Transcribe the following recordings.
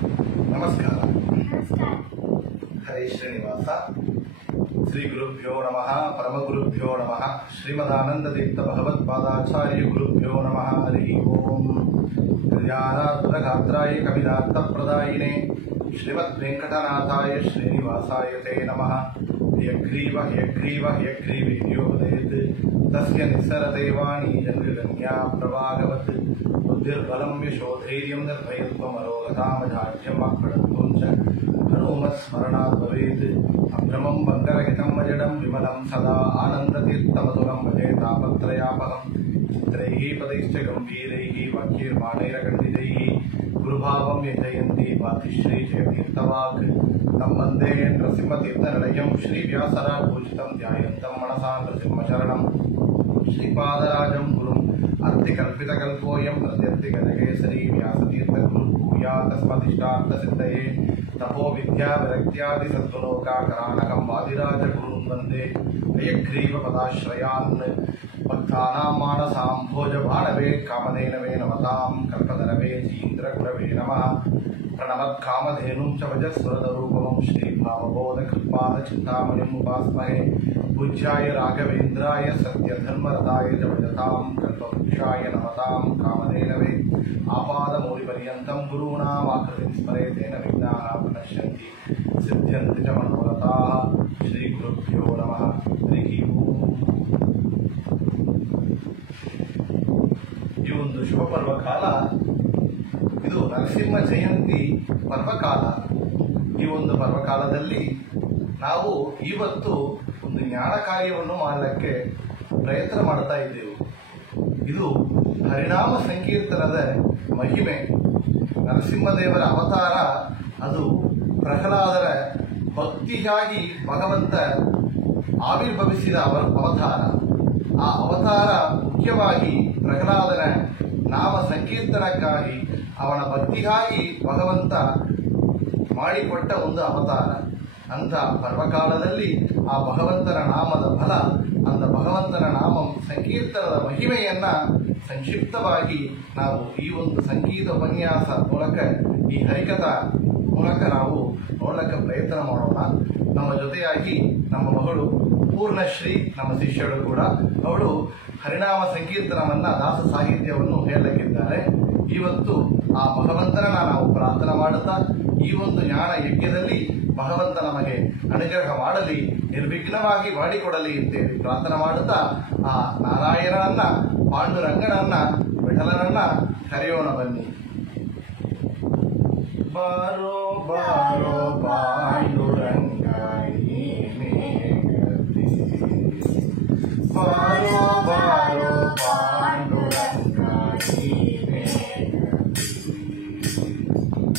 ನಮಸ್ಕಾರ. ಹರೇ ಶ್ರೀನಿವಾಸ. ಶ್ರೀ ಗುರುಭ್ಯೋ ನಮಃ. ಪರಮಗುರುಭ್ಯೋ ನಮಃ. ಶ್ರೀಮದಾನಂದತೀರ್ಥ ಭಗವತ್ಪಾದಾಚಾರ್ಯ ಗುರುಭ್ಯೋ ನಮಃ. ಹರಿ ಓಂ. ಜ್ಞಾನಾರ್ಧಗಾತ್ರಾಯ ಕವಿರಾರ್ಥಪ್ರದಾಯಿನೇ ಶ್ರೀಮದ್ ವೆಂಕಟನಾಥಾಯ ಶ್ರೀನಿವಾಸಾಯ ತೇ ನಮಃ. ಹಯಗ್ರೀವ ಹಯಗ್ರೀವ ಹಯಗ್ರೀವೇದ್ಯೋಪದೇತ್ ತಸ್ಯ ನಿಸ್ಸರತೆ ವಾಣಿ ಜನ್ಮಧನ್ಯಾ ಪ್ರವಾಗವತ್. ಬುದ್ಧಿರ್ಬಲಂ ಯಶೋಧೈರ್ಯಂ ನಿರ್ಭಯತ್ವಂ ಅರೋಗತಾಮಜಾಢ್ಯಂ ಅಪ್ರಣತ್ವಂ ಚ ಹನುಮತ್ಸ್ಮರಣಾತ್ ಭವೇತ್. ಅಭ್ರಮಂ ಬಂಕರಹಿತಂ ಅಜಡಂ ವಿಮಲಂ ಸದಾ ಆನಂದತೀರ್ಥಮಧುರಂ ಭಜೆ ತಾಪತ್ರಯಾಪಹಂ. ಚಿತ್ರೈಃ ಪದೈಶ್ಚ ಗಂಭೀರೈಃ ವಾಕ್ಯೈರ್ಮಾಣೈರಖಂಡಿತೈಃ ಗುರುಭಾವಂ ಯಜಯಂತಿ ವಾತಿಶ್ರೀ ಜಯತೀರ್ಥವಾಕ್. ತಂ ವಂದೇ ನೃಸಿಂಹತೀರ್ಥನಿಲಯಂ ಶ್ರೀವ್ಯಾಸರಾಜಪೂಜಿತಂ ಧ್ಯಾಯಂತಂ ಮನಸಾ ನೃಸಿಂಹಚರಣಂ. ಶ್ರೀಪಾದರಾಜಂ ಗುರುಂ ಅರ್ತಿಕಲ್ಪಿತಕಲ್ಪೋಯಂ ಪ್ರತ್ಯರ್ಥಿಗಜಕೇಸರಿ ವ್ಯಾಸತೀರ್ಥಗುರುಂ ಭೂಯಾತ್ ತಸ್ಮದಿಷ್ಟಾರ್ಥಸಿದ್ಧಯೇ. ತಪೋ ವಿದ್ಯಾ ವಿರಕ್ತ್ಯಾದಿ ಸದ್ಗುಣೋಕಾಕರಾನಕಂ ವಾದಿರಾಜಗುರುಂ ವಂದೇ. ಹಯಗ್ರೀವ ಪದಾಶ್ರಯಾನ್ ಭಕ್ತಾನಾಂ ಮಾನಸಾಂಭೋಜ ಭಾಣವೇ ಕಾಮಧೇನವೇ ನಮತಾಂ ಕಲ್ಪತರವೇ ಜೀಂದ್ರಗುರವೇ ನಮಃ. ಪ್ರಣಮತ್ಕಾಮಧೇನುಂ ಚ ವಜಸ್ಸುರದರೂಪಮಂ ಶ್ರೀಭಾವಬೋಧಕೃತ್ಪಾದಚಿಂತಾಮಣಿಂ ಉಪಾಸ್ಮಹೇ. ಪೂಜ್ಯಾಯ ರಾಘವೇಂದ್ರಾಯ ಸತ್ಯಧರ್ಮರತಾಯ ಚ ಭಜತಾಂ ಕಲ್ಪವೃಕ್ಷಾಯ ನಮತಾಂ ಕಾಮಧೇನವೇ. ಆಪಾದಮೌಲಿಪರ್ಯಂತಂ ಗುರೂಣಾಮಾಕೃತಿಂ ಸ್ಮರೇತ್ ತೇನ ವಿಘ್ನಾಃ ಪ್ರಣಶ್ಯಂತಿ ಸಿದ್ಧ್ಯಂತಿ ಚ ಮನೋರಥಾಃ. ಶ್ರೀ ಗುರುಭ್ಯೋ ನಮಃ. ಹರಿ ಓಂ. ಈ ಒಂದು ಶುಭ ಪರ್ವಕಾಲ, ಇದು ನರಸಿಂಹ ಜಯಂತಿ ಪರ್ವಕಾಲ. ಈ ಒಂದು ಪರ್ವಕಾಲದಲ್ಲಿ ನಾವು ಇವತ್ತು ಒಂದು ಜ್ಞಾನ ಕಾರ್ಯವನ್ನು ಮಾಡಲಿಕ್ಕೆ ಪ್ರಯತ್ನ ಮಾಡ್ತಾ ಇದ್ದೆವು. ಇದು ಹರಿನಾಮ ಸಂಕೀರ್ತನದ ಮಹಿಮೆ. ನರಸಿಂಹದೇವರ ಅವತಾರ ಅದು ಪ್ರಹ್ಲಾದರ ಭಕ್ತಿಗಾಗಿ ಭಗವಂತ ಆವಿರ್ಭವಿಸಿದ ಅವತಾರ. ಆ ಅವತಾರ ಮುಖ್ಯವಾಗಿ ಪ್ರಹ್ಲಾದನ ನಾಮ ಸಂಕೀರ್ತನಕ್ಕಾಗಿ, ಅವನ ಭಕ್ತಿಗಾಗಿ ಭಗವಂತ ಮಾಡಿಕೊಟ್ಟ ಒಂದು ಅವತಾರ. ಅಂಥ ಪರ್ವಕಾಲದಲ್ಲಿ ಆ ಭಗವಂತನ ನಾಮದ ಫಲ, ಅಂದ ಭಗವಂತನ ನಾಮ ಸಂಕೀರ್ತನದ ಮಹಿಮೆಯನ್ನ ಸಂಕ್ಷಿಪ್ತವಾಗಿ ನಾವು ಈ ಒಂದು ಸಂಗೀತ ಉಪನ್ಯಾಸ ಮೂಲಕ, ಈ ಹರಿಕಥಾ ಮೂಲಕ ನಾವು ನೋಡಲಿಕ್ಕೆ ಪ್ರಯತ್ನ ಮಾಡೋಣ. ನಮ್ಮ ಜೊತೆಯಾಗಿ ನಮ್ಮ ಮಗಳು ಪೂರ್ಣಶ್ರೀ, ನಮ್ಮ ಶಿಷ್ಯಳು ಕೂಡ, ಅವಳು ಹರಿನಾಮ ಸಂಕೀರ್ತನವನ್ನ, ದಾಸ ಸಾಹಿತ್ಯವನ್ನು ಹೇಳಲಿಕ್ಕಿದ್ದಾರೆ. ಇವತ್ತು ಆ ಭಗವಂತನ ನಾವು ಪ್ರಾರ್ಥನೆ ಮಾಡುತ್ತಾ, ಈ ಒಂದು ಜ್ಞಾನ ಯಜ್ಞದಲ್ಲಿ ಭಗವಂತ ನಮಗೆ ಅನುಗ್ರಹ ಮಾಡಲಿ, ನಿರ್ವಿಘ್ನವಾಗಿ ಮಾಡಿಕೊಡಲಿ ಅಂತೇಳಿ ಪ್ರಾರ್ಥನೆ ಮಾಡುತ್ತಾ, ಆ ನಾರಾಯಣನನ್ನ, ಪಾಂಡುರಂಗನನ್ನ, ವಿಠಲನನ್ನ ಕರೆಯೋಣ ಬನ್ನಿ. ಬಾರೋ ಬಾರೋ ಪಾಂಡುರಂಗ ನೀನೇ ಗತಿ, ಬಾರೋ ಬಾರೋ ಪಾಂಡುರಂಗ ನೀನೇ ಗತಿ,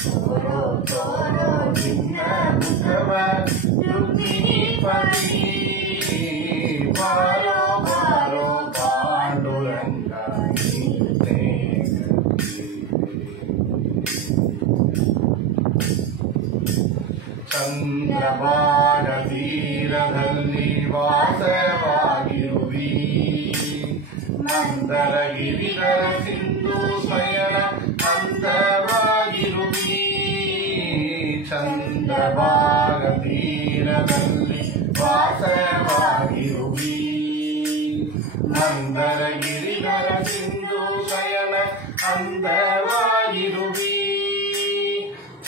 ತೋರೋ ತೋರೋ ನಿನ್ನ ಮುಖವ ರುಕ್ಮಿಣೀಪತಿ, ಬಾರೋ ಬಾರೋ ಪಾಂಡುರಂಗ ನೀನೇ ಗತಿ. ಚಂದ್ರಭಾಗ ತೀರದಲ್ಲಿ ವಾಸವಾಗಿರುವಿ, ಮಂದರ ಗಿರಿಧರ ಸಿಂಧು ಸ್ವಯನ ಅಂತವಾಗಿರುವಿ. ಚಂದ್ರಭಾಗ ತೀರದಲ್ಲಿ ವಾಸವಾಗಿರುವಿ, ಮಂದರ ಗಿರಿಧರ ಸಿಂಧು ಸ್ವಯನ ಅಂತವಾಗಿರುವಿ.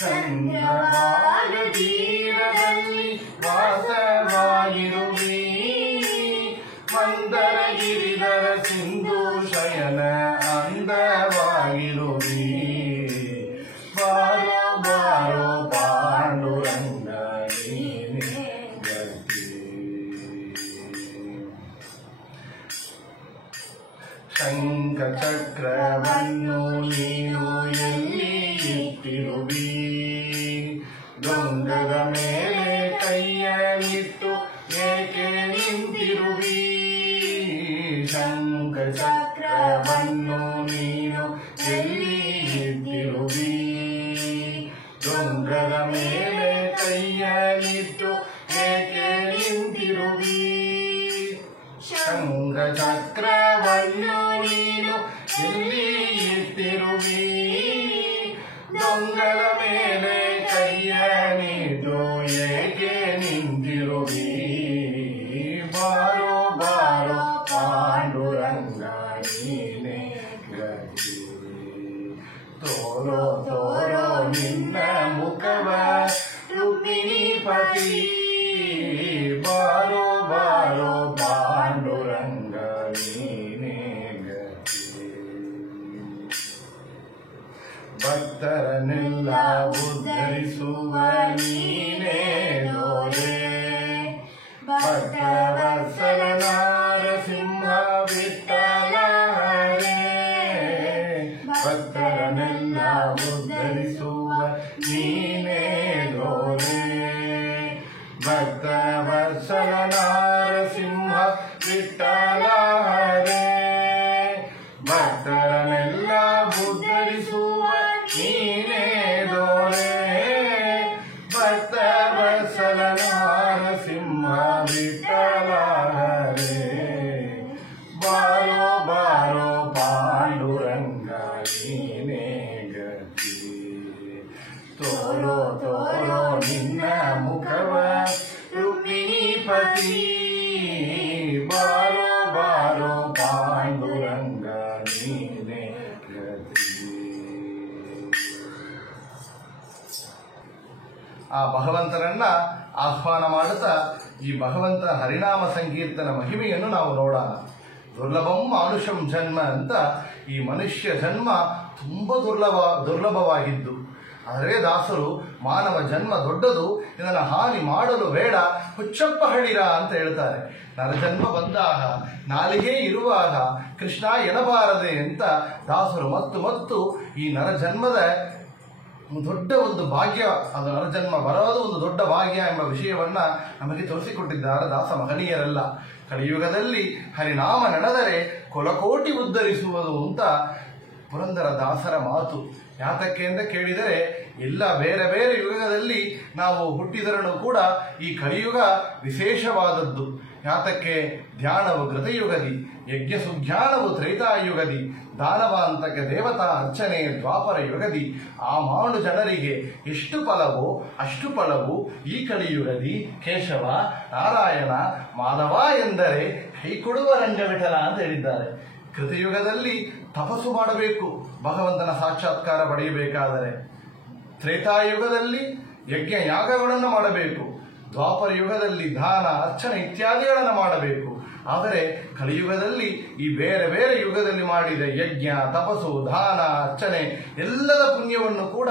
ಚಂದ್ರಭಾಗ ತೀರದಲ್ಲಿ ವಾಸವಾಗಿರುವಿ, ಮಂದರ ಗಿರಿಧರ ಸಿಂಧು ಶಯನ ಅಂದವಾಗಿರುವಿ. ಬಾರೋ ಬಾರೋ ಪಾಂಡುರಂಗ ನೀನೇ ಗತಿ. ಶಂಖ ಚಕ್ರವನ್ನು ನೀನು ಎಲ್ಲಿ ಇಟ್ಟಿರುವಿ, ಗಂಗದ ಮೇಲೆ ಕೈಯಲ್ಲಿಟ್ಟು ಏಕೆ ನಿಂತಿರುವಿ. ಶಂಖ ಚಕ್ರವನ್ನು ನೀನು ಎಲ್ಲಿ ಇಟ್ಟಿರುವಿ, ಗಂಗದ ಮೇಲೆ ಕೈಯಲ್ಲಿಟ್ಟು ಏಕೆ ನಿಂತಿರುವಿ. ಶಂಖ ಚಕ್ರವನ್ನು ನೀನು ಎಲ್ಲಿ ಇಟ್ಟಿರುವಿ, ದೊಂಗಲ ಮೇಲೆ ಕೈಯ ನೀಡು ಏಕೆ ನಿಂತಿರುವಿ ಬಾರೋ ಬಾರೋ ಪಾಂಡುರಂಗ ನೀನೇ ಗತಿ ತೋರೋ ತೋರೋ ನಿನ್ನ ಮುಖವ ರುಕ್ಮಿಣೀಪತಿ ಬಾರೋ ಬಾರೋ ಪಾಂಡುರಂಗ ನೀನೇ ಗತಿ ಭಕ್ತರನ್ನೆಲ್ಲ ಉದ್ಧರಿಸುವ ನೀನೇ ಲೋಲೆ ಭಕ್ತವತ್ಸಲ ನರಸಿಂಹ ವಿಠಲ ಹರೇ ಭಕ್ತರನ್ನೆಲ್ಲ ಉದ್ಧರಿಸುವ ನೀನೇ ಲೋಲೆ ಭಕ್ತವತ್ಸಲ ನರಸಿಂಹ ವಿಠಲ ಹರೇ ಭಕ್ತರನ್ನೆಲ್ಲ ಉದ್ಧರಿಸುವ ನೀನೇ ದೋರೆ ಭಕ್ತವತ್ಸಲ ನರಸಿಂಹ ವಿಠಲ ಹರೇ ಬಾರೋ ಬಾರೋ ಪಾಂಡುರಂಗ ನೀನೇ ಗತಿ ತೋರೋ ತೋರೋ ನಿನ್ನ ಮುಖವ ರುಕ್ಮಿಣೀಪತಿ ಬಾರೋ ಬಾರೋ ಪಾಂಡುರಂಗ ನೀನೇ ಗತಿ. ಆ ಭಗವಂತನನ್ನ ಆಹ್ವಾನ ಮಾಡುತ್ತಾ ಈ ಭಗವಂತನ ಹರಿನಾಮ ಸಂಕೀರ್ತನ ಮಹಿಮೆಯನ್ನು ನಾವು ನೋಡೋಣ. ದುರ್ಲಭಂ ಮಾನುಷಂ ಜನ್ಮ ಅಂತ ಈ ಮನುಷ್ಯ ಜನ್ಮ ತುಂಬಾ ದುರ್ಲಭವಾಗಿದ್ದು, ಆದರೆ ದಾಸರು ಮಾನವ ಜನ್ಮ ದೊಡ್ಡದು, ಇದನ್ನು ಹಾನಿ ಮಾಡಲು ಬೇಡ, ಹುಚ್ಚಪ್ಪ ಹಳಿರ ಅಂತ ಹೇಳ್ತಾರೆ. ನರಜನ್ಮ ಬಂದಾಗ ನಾಲಿಗೆ ಇರುವಾಗ ಕೃಷ್ಣ ಎನಬಾರದೆ ಅಂತ ದಾಸರು ಮತ್ತು ಈ ನರಜನ್ಮದ ದೊಡ್ಡ ಒಂದು ಭಾಗ್ಯ, ಅದು ನರಜನ್ಮ ಬರೋದು ಒಂದು ದೊಡ್ಡ ಭಾಗ್ಯ ಎಂಬ ವಿಷಯವನ್ನ ನಮಗೆ ತೋರಿಸಿಕೊಟ್ಟಿದ್ದಾರೆ ದಾಸ ಮಹನೀಯರೆಲ್ಲ. ಕಲಿಯುಗದಲ್ಲಿ ಹರಿನಾಮ ನಡೆದರೆ ಕೊಲಕೋಟಿ ಉದ್ಧರಿಸುವುದು ಅಂತ ಪುರಂದರ ದಾಸರ ಮಾತು. ಯಾತಕ್ಕೆ ಅಂತ ಕೇಳಿದರೆ, ಎಲ್ಲ ಬೇರೆ ಬೇರೆ ಯುಗದಲ್ಲಿ ನಾವು ಹುಟ್ಟಿದರೂ ಕೂಡ ಈ ಕಲಿಯುಗ ವಿಶೇಷವಾದದ್ದು. ಯಾತಕ್ಕೆ? ಧ್ಯಾನವು ಕೃತಯುಗದಿ, ಯಜ್ಞ ಸುಜ್ಞಾನವು ತ್ರೈತಾಯುಗದಿ, ದಾನವಾಂತಕ್ಕೆ ದೇವತಾ ಅರ್ಚನೆ ದ್ವಾಪರ ಯುಗದಿ. ಆ ಮಾಡು ಜನರಿಗೆ ಎಷ್ಟು ಫಲವೋ ಅಷ್ಟು ಫಲವು ಈ ಕಲಿಯುಗದಿ. ಕೇಶವ ನಾರಾಯಣ ಮಾಧವ ಎಂದರೆ ಕೈಕೊಡುವ ರಂಗವಿಠಲ ಅಂತ ಹೇಳಿದ್ದಾರೆ. ಕೃತಯುಗದಲ್ಲಿ ತಪಸ್ಸು ಮಾಡಬೇಕು ಭಗವಂತನ ಸಾಕ್ಷಾತ್ಕಾರ ಪಡೆಯಬೇಕಾದರೆ, ತ್ರೇತಾಯುಗದಲ್ಲಿ ಯಜ್ಞ ಯಾಗಗಳನ್ನು ಮಾಡಬೇಕು, ದ್ವಾಪರ ಯುಗದಲ್ಲಿ ದಾನ ಅರ್ಚನೆ ಇತ್ಯಾದಿಗಳನ್ನು ಮಾಡಬೇಕು. ಆದರೆ ಕಲಿಯುಗದಲ್ಲಿ ಈ ಬೇರೆ ಬೇರೆ ಯುಗದಲ್ಲಿ ಮಾಡಿದ ಯಜ್ಞ ತಪಸ್ಸು ದಾನ ಅರ್ಚನೆ ಎಲ್ಲದ ಪುಣ್ಯವನ್ನು ಕೂಡ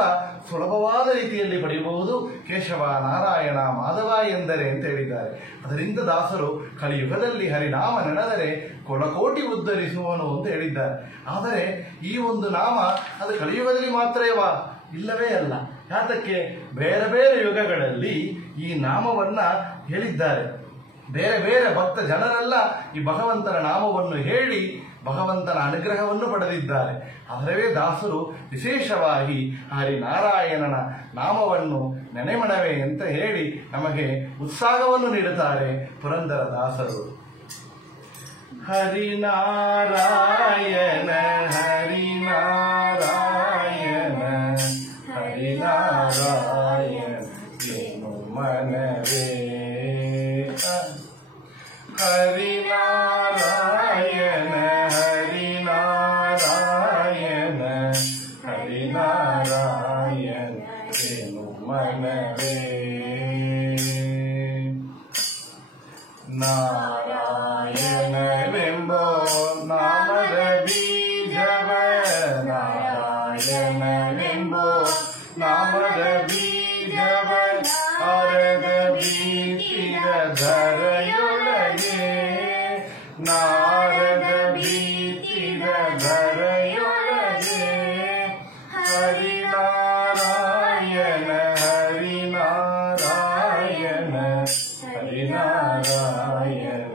ಸುಲಭವಾದ ರೀತಿಯಲ್ಲಿ ಪಡೆಯಬಹುದು. ಕೇಶವ ನಾರಾಯಣ ಮಾಧವ ಎಂದರೆ ಅಂತ ಹೇಳಿದ್ದಾರೆ. ಅದರಿಂದ ದಾಸರು ಕಲಿಯುಗದಲ್ಲಿ ಹರಿನಾಮ ನೆನೆದರೆ ಕೊಲಕೋಟಿ ಉದ್ಧರಿಸುವನು ಅಂತ ಹೇಳಿದ್ದಾರೆ. ಆದರೆ ಈ ಒಂದು ನಾಮ ಅದು ಕಲಿಯುಗದಲ್ಲಿ ಮಾತ್ರವೇ ಇಲ್ಲವೇ ಅಲ್ಲ. ಯಾತಕ್ಕೆ? ಬೇರೆ ಬೇರೆ ಯುಗಗಳಲ್ಲಿ ಈ ನಾಮವನ್ನ ಹೇಳಿದ್ದಾರೆ. ಬೇರೆ ಬೇರೆ ಭಕ್ತ ಜನರೆಲ್ಲ ಈ ಭಗವಂತನ ನಾಮವನ್ನು ಹೇಳಿ ಭಗವಂತನ ಅನುಗ್ರಹವನ್ನು ಪಡೆದಿದ್ದಾರೆ. ಅದರವೇ ದಾಸರು ವಿಶೇಷವಾಗಿ ಹರಿನಾರಾಯಣನ ನಾಮವನ್ನು ನೆನೆಮಣವೆ ಅಂತ ಹೇಳಿ ನಮಗೆ ಉತ್ಸಾಹವನ್ನು ನೀಡುತ್ತಾರೆ ಪುರಂದರ ದಾಸರು. ಹರಿನಾರಾಯಣ ಹರಿನಾರಾಯಣ ಹರಿನಾರಾಯಣ ಏನು ಮನವೇ ಹರಿನಾರಾಯಣ ಹರಿನಾರಾಯಣ ಹರಿನಾರಾಯಣ ಏನು ಮನವೇ ನಾರಾಯಣವೆಂಬೋ ನಾಮದ ಬೀಜವ ನಾರಾಯಣವೆಂಬೋ ನಾಮದ ಬೀಜವ ಅರದ ಬೀಟಿದ ಧರೆಯೊಳಗೆ ನಾರದ ಬೀಟಿದ ಧರೆಯೊಳಗೆ ಹರಿನಾರಾಯಣ ಹರಿನಾರಾಯಣ ಹರಿನಾರಾಯಣ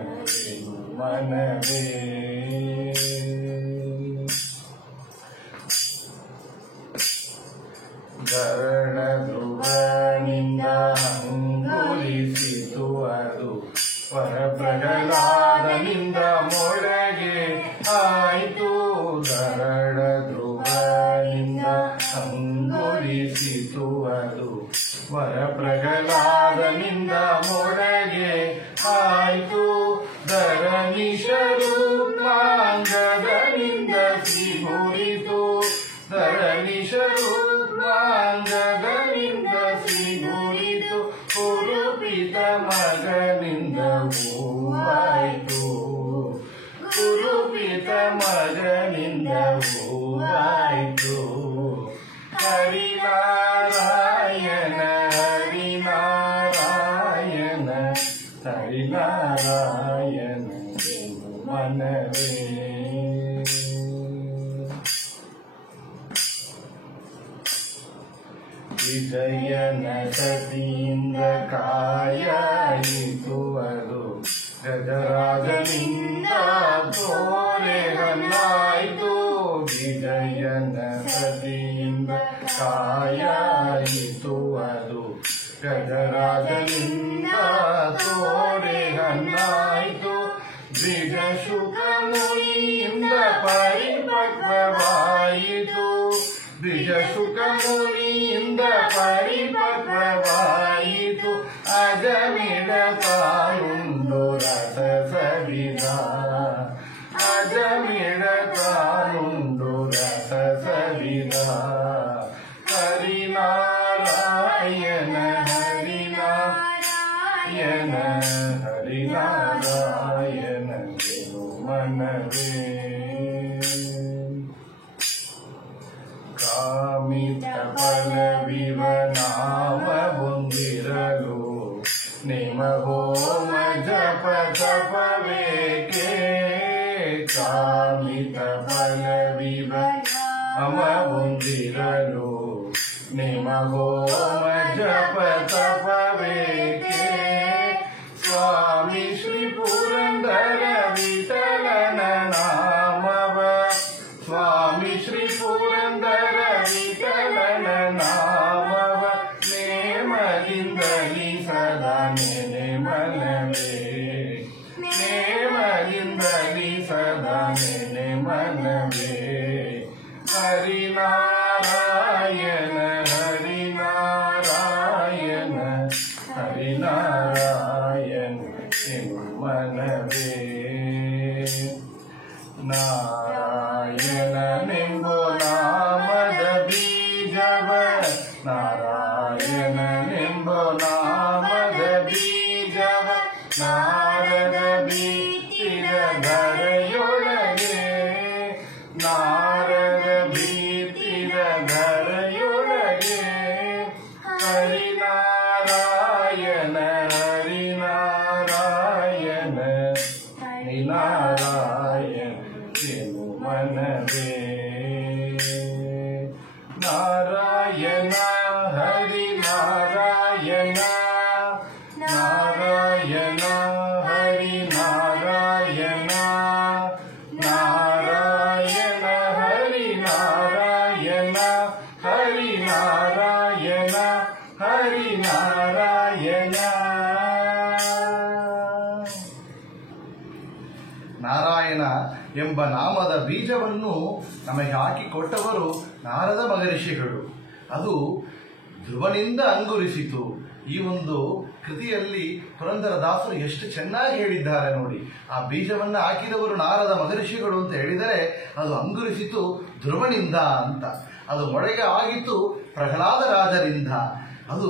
ಮನವೇ ಧರಣ ಧ್ರುವನಿಂದ ಅಂಗುಲಿಸಿತು ಅದು ಪರಪ್ರಹ್ಲಾದನಿಂದ ಮೊಳಗೆ ಆಯಿತು. ಧರಣ ಧ್ರುವನಿಂದ ಅಂಗುಲಿಸಿತು ಆಯಿಸುವುದು ವರ ಪ್ರಹ್ಲಾದನಿಂದ ಮೊಳಗೆ ಆಯ್ತು ಧರಣಿಶರು ಮಾಂಗದನಿಂದ ಸಿಗುರಿತು ಧರಣಿಶರು ಮಾಂಗದನಿಂದ ಸಿಗುರಿತು ಕುರುಪಿತ ಮಗನಿಂದ ಹೂವಾಯ್ತು ಕುರುಪಿತ ಮಗನಿಂದ ಹೂವಾಯ್ತು ಹರಿನಾರಾಯಣ ಹರಿನಾರಾಯಣ ಹರಿನಾರಾಯಣ ಮನವೇ ವಿಜಯನ ಸತಿಯಿಂದ ಕಾಯಾಯಿಸುವುದು ಗಜರಾಜನಿಂದ ತೋರೆ ಹನ್ನಾಯ್ತು ವಿಜಯನ ಸತಿಯಿಂದ ಕಾಯಾಯಿಸುವುದು ಗಜರಾಜನಿಂದ ತೋರೆ ಹನ್ನಾಯ್ತು ದ್ವಿಜ ಶುಕ ಮುನಿಯಿಂದ ಪರಿಪಕ್ವವಾಯಿತು ದ್ವಿಜ ಶುಕ ಮುನಿಯಿಂದ ಪರಿಪಕ್ವವಾಯಿತು ಅಜಮಿಡ ತಾನುಂಡು ರಸ ಸವಿದ ಅಜಮಿಡ ತಾನುಂಡು ರಸ ಸವಿದ ಹರಿನಾರಾಯಣ ಹರಿನಾರಾಯಣ ಹರಿನಾರಾಯಣ ಮನವೇ ಕಾಮಿತ ಫಲವಿವ ನಾಮ ಹೊಂದಿರಲು ನಿಮ್ಮ ಹೋಮ ಜಪ ತಪವೇಕೆ ಕಾಮಿತ ಫಲವಿವ ನಾಮ ಹೊಂದಿರಲು ನಿಮ್ಮ ಹೋಮ ಜಪ ತಪವೇಕೆ ಸ್ವಾಮಿ ಶ್ರೀ ಪುರಂದರ ವಿಠಲನ ನಾಮವ ಸ್ವಾಮಿ ಶ್ರೀ ಪುರಂದರ ವಿಠಲನ ನಾಮವ ನೇಮದಿಂದಲಿ ಸದಾ ನೆನೆ ಮನವೇ ನೇಮದಿಂದಲಿ ಸದಾ ನೆನೆ ಮನವೇ ಹರಿನಾರಾಯಣ ಹರಿನಾರಾಯಣ ಹರಿನಾರಾಯಣ ಮನವೇ ನಾರಾಯಣನೆಂಬೋ ನಾಮದ ಬೀಜವ ನಾರಾಯಣನೆಂಬೋ ನಾಮದ ಬೀಜವ ನಾರದ ಬೀತಿರ ಧರೆಯೊಳಗೆ ನಾರದ ಬೀತಿರ ಧರೆಯೊಳಗೆ ಹರಿನಾರಾಯಣ ಹರಿನಾರಾಯಣ ಹರಿನಾರಾಯಣ ಮನವೇ ನಾರಾಯಣ ಹರಿನಾರಾಯಣ ನಾರಾಯಣ ಹರಿನಾರಾಯಣ ನಾರಾಯಣ ಹರಿನಾರಾಯಣ ಹರಿನಾರಾಯಣ ಹರಿನಾರಾಯಣ ನಾರಾಯಣ ಎಂಬ ನಾಮದ ಬೀಜವನ್ನು ನಮಗೆ ಹಾಕಿಕೊಟ್ಟವರು ನಾರದ ಮಹರ್ಷಿಗಳು. ಅದು ಧ್ರುವನಿಂದ ಅಂಗುರಿಸಿತು. ಈ ಒಂದು ಕೃತಿಯಲ್ಲಿ ಪುರಂದರದಾಸರು ಎಷ್ಟು ಚೆನ್ನಾಗಿ ಹೇಳಿದ್ದಾರೆ ನೋಡಿ. ಆ ಬೀಜವನ್ನು ಹಾಕಿದವರು ನಾರದ ಮಹರ್ಷಿಗಳು ಅಂತ ಹೇಳಿದರೆ ಅದು ಅಂಗುರಿಸಿತು ಧ್ರುವನಿಂದ ಅಂತ. ಅದು ಮೊಳಗೆ ಆಗಿತ್ತು ಪ್ರಹ್ಲಾದ ರಾಜರಿಂದ. ಅದು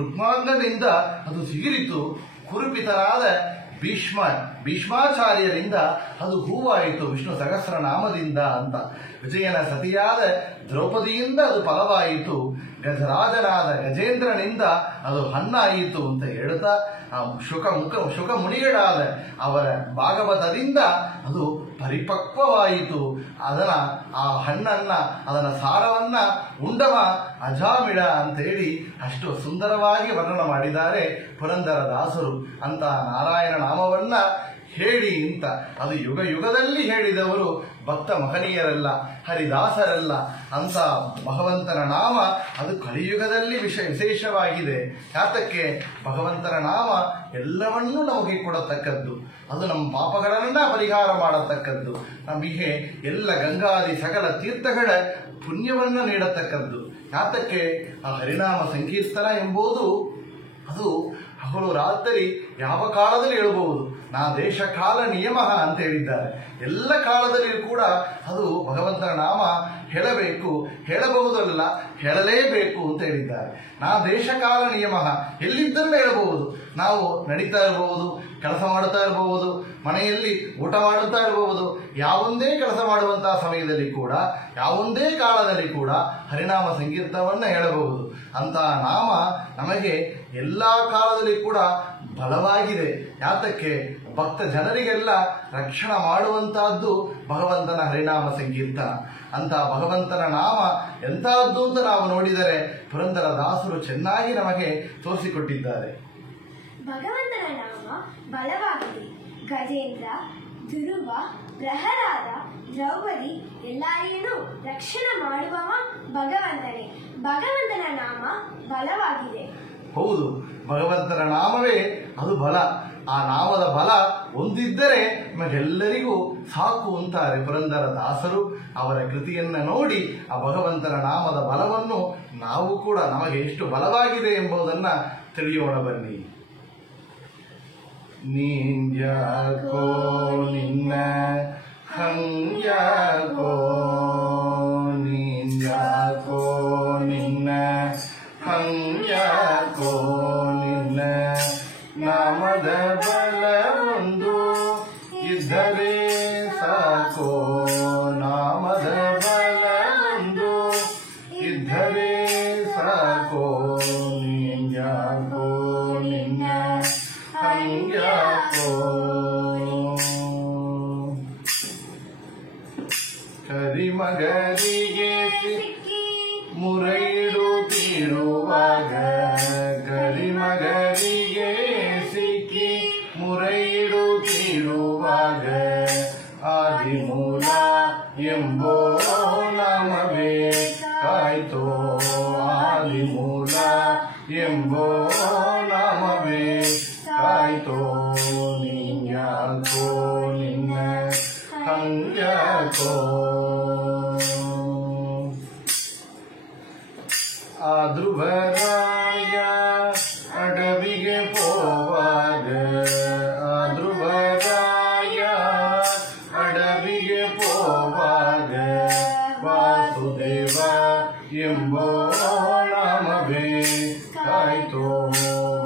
ರುಕ್ಮಾಂಗನಿಂದ ಅದು ಸಿಗಿರಿತು ಕುರುಪಿತರಾದ ಭೀಷ್ಮಾಚಾರ್ಯರಿಂದ ಅದು ಹೂವಾಯಿತು ವಿಷ್ಣು ಸಹಸ್ರನಾಮದಿಂದ ಅಂತ. ವಿಜಯನ ಸತಿಯಾದ ದ್ರೌಪದಿಯಿಂದ ಅದು ಫಲವಾಯಿತು. ಗಜರಾಜನಾದ ಗಜೇಂದ್ರನಿಂದ ಅದು ಹಣ್ಣಾಯಿತು ಅಂತ ಹೇಳ್ತಾ ಶುಕ ಮುನಿಗಳಾದ ಅವರ ಭಾಗವತದಿಂದ ಅದು ಪರಿಪಕ್ವವಾಯಿತು. ಆ ಹಣ್ಣನ್ನ ಅದರ ಸಾರವನ್ನ ಉಂಡವ ಅಜಾಮಿಡ ಅಂತೇಳಿ ಅಷ್ಟು ಸುಂದರವಾಗಿ ವರ್ಣನ ಮಾಡಿದ್ದಾರೆ ಪುರಂದರದಾಸರು. ಅಂತ ನಾರಾಯಣ ನಾಮವನ್ನ ಹೇಳಿ ಅಂತ. ಅದು ಯುಗ ಯುಗದಲ್ಲಿ ಹೇಳಿದವರು ಭಕ್ತ ಮಹನೀಯರಲ್ಲ, ಹರಿದಾಸರಲ್ಲ. ಅಂತ ಭಗವಂತನ ನಾಮ ಅದು ಕಲಿಯುಗದಲ್ಲಿ ವಿಶೇಷವಾಗಿದೆ. ಯಾತಕ್ಕೆ? ಭಗವಂತನ ನಾಮ ಎಲ್ಲವನ್ನೂ ನಮಗೆ ಕೊಡತಕ್ಕದ್ದು, ಅದು ನಮ್ಮ ಪಾಪಗಳನ್ನ ಪರಿಹಾರ ಮಾಡತಕ್ಕದ್ದು, ನಮಗೆ ಎಲ್ಲ ಗಂಗಾದಿ ಸಕಲ ತೀರ್ಥಗಳ ಪುಣ್ಯವನ್ನು ನೀಡತಕ್ಕದ್ದು. ಯಾತಕ್ಕೆ? ಆ ಹರಿನಾಮ ಸಂಕೀರ್ತನ ಎಂಬುದು ಅದು ಹಗಲು ರಾತ್ರಿ ಯಾವ ಕಾಲದಲ್ಲಿ ಹೇಳಬಹುದು. ನಾ ದೇಶ ಕಾಲ ನಿಯಮ ಅಂತ ಹೇಳಿದ್ದಾರೆ. ಎಲ್ಲ ಕಾಲದಲ್ಲಿಯೂ ಕೂಡ ಅದು ಭಗವಂತನ ನಾಮ ಹೇಳಬೇಕು, ಹೇಳಬಹುದಲ್ಲ ಹೇಳಲೇಬೇಕು ಅಂತ ಹೇಳಿದ್ದಾರೆ. ನಾ ದೇಶ ಕಾಲ ನಿಯಮ, ಎಲ್ಲಿದ್ದರೂ ಹೇಳಬಹುದು. ನಾವು ನಡೀತಾ ಇರಬಹುದು, ಕೆಲಸ ಮಾಡುತ್ತಾ ಇರಬಹುದು, ಮನೆಯಲ್ಲಿ ಊಟ ಮಾಡುತ್ತಾ ಇರಬಹುದು, ಯಾವೊಂದೇ ಕೆಲಸ ಮಾಡುವಂತಹ ಸಮಯದಲ್ಲಿ ಕೂಡ ಯಾವೊಂದೇ ಕಾಲದಲ್ಲಿ ಕೂಡ ಹರಿನಾಮ ಸಂಕೀರ್ತನವನ್ನು ಹೇಳಬಹುದು. ಅಂತಹ ನಾಮ ನಮಗೆ ಎಲ್ಲ ಕಾಲದಲ್ಲಿ ಕೂಡ ಬಲವಾಗಿದೆ. ಯಾತಕ್ಕೆ? ಭಕ್ತ ಜನರಿಗೆಲ್ಲ ರಕ್ಷಣೆ ಮಾಡುವಂತಹದ್ದು ಭಗವಂತನ ಹರಿನಾಮ ಸಂಕೀರ್ತನ. ಅಂತಹ ಭಗವಂತನ ನಾಮ ಎಂತಹದ್ದು ಅಂತ ನಾವು ನೋಡಿದರೆ ಪುರಂದರ ದಾಸರು ಚೆನ್ನಾಗಿ ನಮಗೆ ತೋರಿಸಿಕೊಟ್ಟಿದ್ದಾರೆ. ಭಗವಂತನ ನಾಮ ಬಲವಾಗಿದೆ. ಗಜೇಂದ್ರ, ಧ್ರುವ, ಪ್ರಹರಾದ, ದ್ರೌಪದಿ ಎಲ್ಲರಿಗೂ ರಕ್ಷಣೆ ಮಾಡುವವ ಭಗವಂತನೇ. ಭಗವಂತನ ನಾಮ ಬಲವಾಗಿದೆ. ಹೌದು, ಭಗವಂತನ ನಾಮವೇ ಅದು ಬಲ. ಆ ನಾಮದ ಬಲ ಹೊಂದಿದ್ದರೆ ನಮಗೆಲ್ಲರಿಗೂ ಸಾಕು ಅಂತಾರೆ ಪುರಂದರ ದಾಸರು. ಅವರ ಕೃತಿಯನ್ನ ನೋಡಿ ಆ ಭಗವಂತನ ನಾಮದ ಬಲವನ್ನು ನಾವು ಕೂಡ ನಮಗೆ ಎಷ್ಟು ಬಲವಾಗಿದೆ ಎಂಬುದನ್ನ ತಿಳಿಯೋಣ ಬನ್ನಿ. ನೀನ್ಯಾಕೋ ನಿನ್ನ ಹಂಗ್ಯಾಕೋ, ನೀನ್ಯಾಕೋ ನಿನ್ನ ಹಂಗ್ಯಾಕೋ, ನಿನ್ನ ನಾಮದ ಬಲ ಒಂದು ಇದ್ದರೆ ಸಾಕೋ, ನಾಮದ ಬಲ ಒಂದು ಇದ್ದರೆ ಸಾಕೋ, ನೀನ್ಯಾಕೋ ನಿನ್ನ ಹಂಗ್ಯಾಕೋ. ಕರಿಮಗರಿಗೆ ಸಿಕ್ಕಿ ಮುರೈಡುತ್ತಿರುವಾಗ, ಕರಿಮಗರಿಗೆ ಸಿಕ್ಕಿ ಮುರೈಡುತ್ತಿರುವಾಗ, ಆದಿಮೂಲ ಎಂಬೋ ನಾಮವೇ ಕಾಯ್ತೋ, ಆದಿಮೂಲ ಎಂಬೋ ನಾಮವೇ ಕಾಯ್ತೋ, ನೀನ್ಯಾಕೋ ನಿನ್ನ ಹಂಗ್ಯಾಕೋ. ಆ ಧ್ರುವರಾಯ ಅಡವಿಗೆ ಪೋವಾಗ, ಆ ಧ್ರುವರಾಯ ಅಡವಿಗೆ ಪೋವಾಗ, ವಾಸುದೇವ ಎಂಬೋ ನಾಮವೇ ಕಾಯ್ತೋ,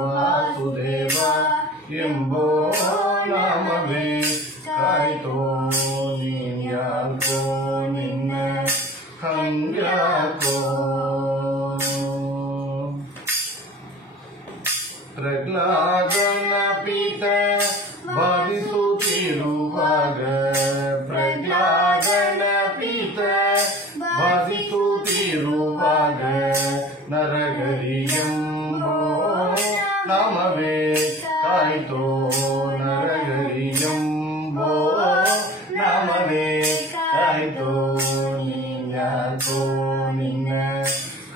ವಾಸುದೇವ ಎಂಬೋ ನಾಮವೇ ಕಾಯ್ತೋ, ನೀನ್ಯಾಕೋ ನಿನ್ನ ಹಂಗ್ಯಾಕೋ. ಪ್ರಹ್ಲಾದನ ಪಿತ ಭಾವಿಸುತ್ತಿರುವಾಗ, ಪ್ರಹ್ಲಾದನ ಪಿತ ಭಾವಿಸುತ್ತಿರುವಾಗ, ನರಗರಿಯಂಬೋ ನಾಮವೇ ಕಾಯ್ತೋ, ನರಗರಿಯಂಬೋ ನಾಮವೇ ಕಾಯ್ತೋ, ನೀನ್ಯಾಕೋ ನಿನ್ನ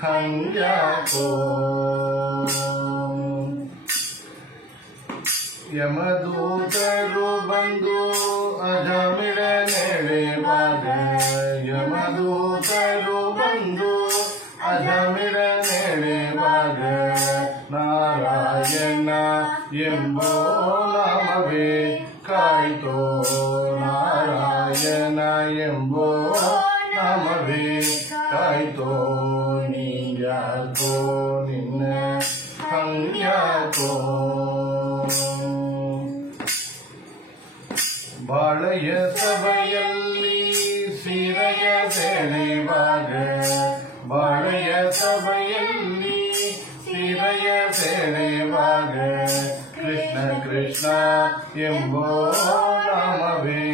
ಹಂಗ್ಯಾಕೋ. ಯಮದೂತರು ಬಂದು ಅಜಮಿಳ ನೆಡೆವಾಗ, ಯಮದೂತರು ಬಂದು ಅಜಮಿಳ ನೆಡೆವಾಗ, ನಾರಾಯಣ ಎಂಬೋ ನಾಮವೇ ಕಾಯ್ತೋ, ನಾರಾಯಣ ಎಂಬೋ ನಾಮವೇ ಕಾಯ್ತೋ, ನೀನ್ಯಾಕೋ ನಿನ್ನ ಹಂಗ್ಯಾಕೋ. ಬಾಳೆಯ ಸಭೆಯಲ್ಲಿ ಸಿರೆಯ ಸೆಳೆವಾಗ, ಬಾಳೆಯ ಸಭೆಯಲ್ಲಿ ಸಿರೆಯ ಸೆಳೆವಾಗ, ಕೃಷ್ಣ ಕೃಷ್ಣ ಎಂಬೋ ನಾಮವೇ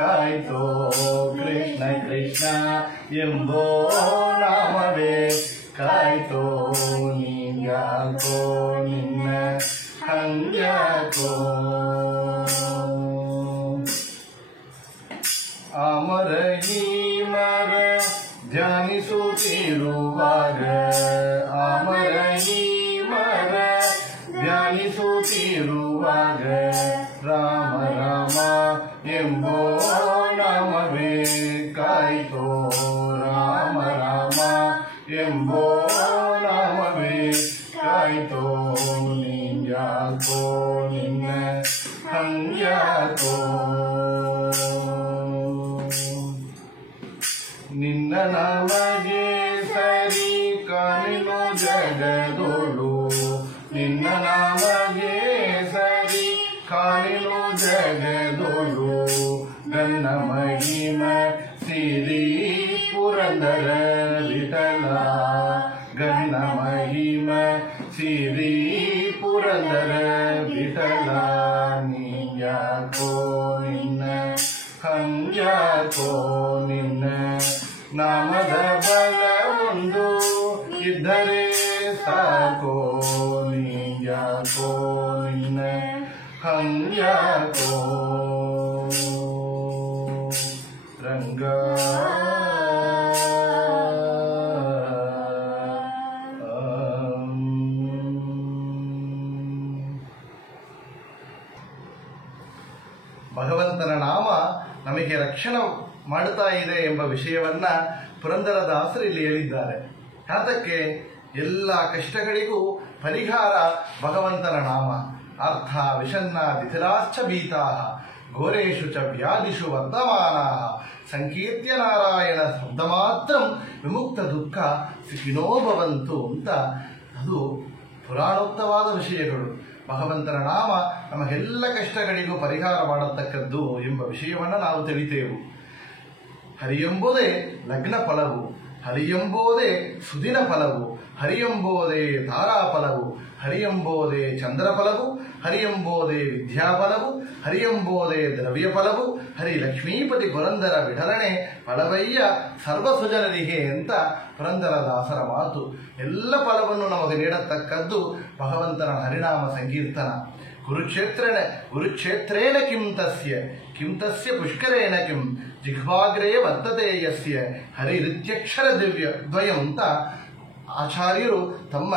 ಕಾಯ್ತೋ, ಕೃಷ್ಣ ಕೃಷ್ಣ ಎಂಬೋ ನಾಮವೇ ಕಾಯ್ತೋ, ನೀನ್ಯಾಕೋ ನಿನ್ನ ಹಂಗ್ಯಾಕೋ. ಕೂತಿರುವಾಗ ರಾಮ ರಾಮ ಎಂಬೋ ನಾಮವೇ ಕಾಯ್ತೋ ರಾಮ ರಾಮ ಎಂಬೋ ನಾಮವೇ ಕಾಯ್ತೋ ನಿನ್ಯಾಕೋ ನಿನ್ನ ಹಂಗ್ಯಾಕೋ ನಿನ್ನ ನಮಗೆ ಸರಿ ಕಾಣಿಲು ಜಗದೋಳು ನಿನ್ನ ನಮಗೆ ಸರಿ ಕಾಣಿಲು ಜಗದೋಳು ಗನ್ನ ಮಹಿಮ ಸಿರಿ ಪುರಂದರ ವಿಠಲ ಗನ್ನ ಮಹಿಮ ಸಿರಿ ಪುರಂದರ ವಿಠಲ ನೀಯಾಕೋ ನಿನ್ನ ಹಂಗ್ಯಾಕೋ ನಿನ್ನ ನಾಮದ ಬಲ ಒಂದು ಇದ್ದರೆ ಸಾಕೋ ನೀಯಾಕೋ ನಿನ್ನ ಹಂಗ್ಯಾಕೋ ರಂಗ ಭಗವಂತನ ನಾಮ ನಮಗೆ ರಕ್ಷಣೆ ಮಾಡುತ್ತಾ ಇದೆ ಎಂಬ ವಿಷಯವನ್ನ ಪುರಂದರದಾಸರು ಇಲ್ಲಿ ಹೇಳಿದ್ದಾರೆ. ಯಾತಕ್ಕೆ? ಎಲ್ಲ ಕಷ್ಟಗಳಿಗೂ ಪರಿಹಾರ ಭಗವಂತನ ನಾಮ. ಅರ್ಥ ವಿಷನ್ನ ದಿಥಿಲಾಶ್ಚ ಭೀತಾ ಘೋರೇಶು ಚ ವ್ಯಾಧಿಷು ವರ್ಧಮಾನಾ ಸಂಕೀರ್ತ್ಯ ನಾರಾಯಣ ಶಬ್ದ ಮಾತ್ರ ವಿಮುಕ್ತ ದುಃಖ ಸುಖಿನೋ ಭವಂತು ಅಂತ ಅದು ಪುರಾಣೋಕ್ತವಾದ ವಿಷಯಗಳು. ಭಗವಂತನ ನಾಮ ನಮಗೆಲ್ಲ ಕಷ್ಟಗಳಿಗೂ ಪರಿಹಾರ ಮಾಡತಕ್ಕದ್ದು ಎಂಬ ವಿಷಯವನ್ನು ನಾವು ತಿಳಿತೇವೆ. ಹರಿಯೆಂಬುದೇ ಲಗ್ನ ಫಲವು, ಹರಿಯೆಂಬುದೇ ಸುದಿನ ಫಲವು, ಹರಿಯೆಂಬುದೇ ತಾರಾಫಲವು, ಹರಿಯೆಂಬುದೇ ಚಂದ್ರ ಫಲವು, ಹರಿಯೆಂಬುದೇ ವಿದ್ಯಾಫಲವು, ಹರಿಯೆಂಬುದೇ ದ್ರವ್ಯ ಫಲವು, ಹರಿ ಲಕ್ಷ್ಮೀಪತಿ ಪುರಂದರ ವಿಠಲನೆ ಫಲವಯ್ಯ ಸರ್ವಸುಜನರಿಗೆ ಅಂತ ಪುರಂದರದಾಸರ ಮಾತು. ಎಲ್ಲ ಫಲವನ್ನು ನಮಗೆ ನೀಡತಕ್ಕದ್ದು ಭಗವಂತನ ಹರಿನಾಮ ಸಂಕೀರ್ತನ. ಕುರುಕ್ಷೇತ್ರೇಣ ಕಿಂ ತಸ್ಯ ಪುಷ್ಕರೇಣ ಕಿಂ ಜಿಹ್ವಾಗ್ರೇ ವರ್ತತೆ ಯಸ್ಯ ಹರಿರಿತ್ಯಕ್ಷರ ದ್ವಯಂ ಅಂತ ಆಚಾರ್ಯರು ತಮ್ಮ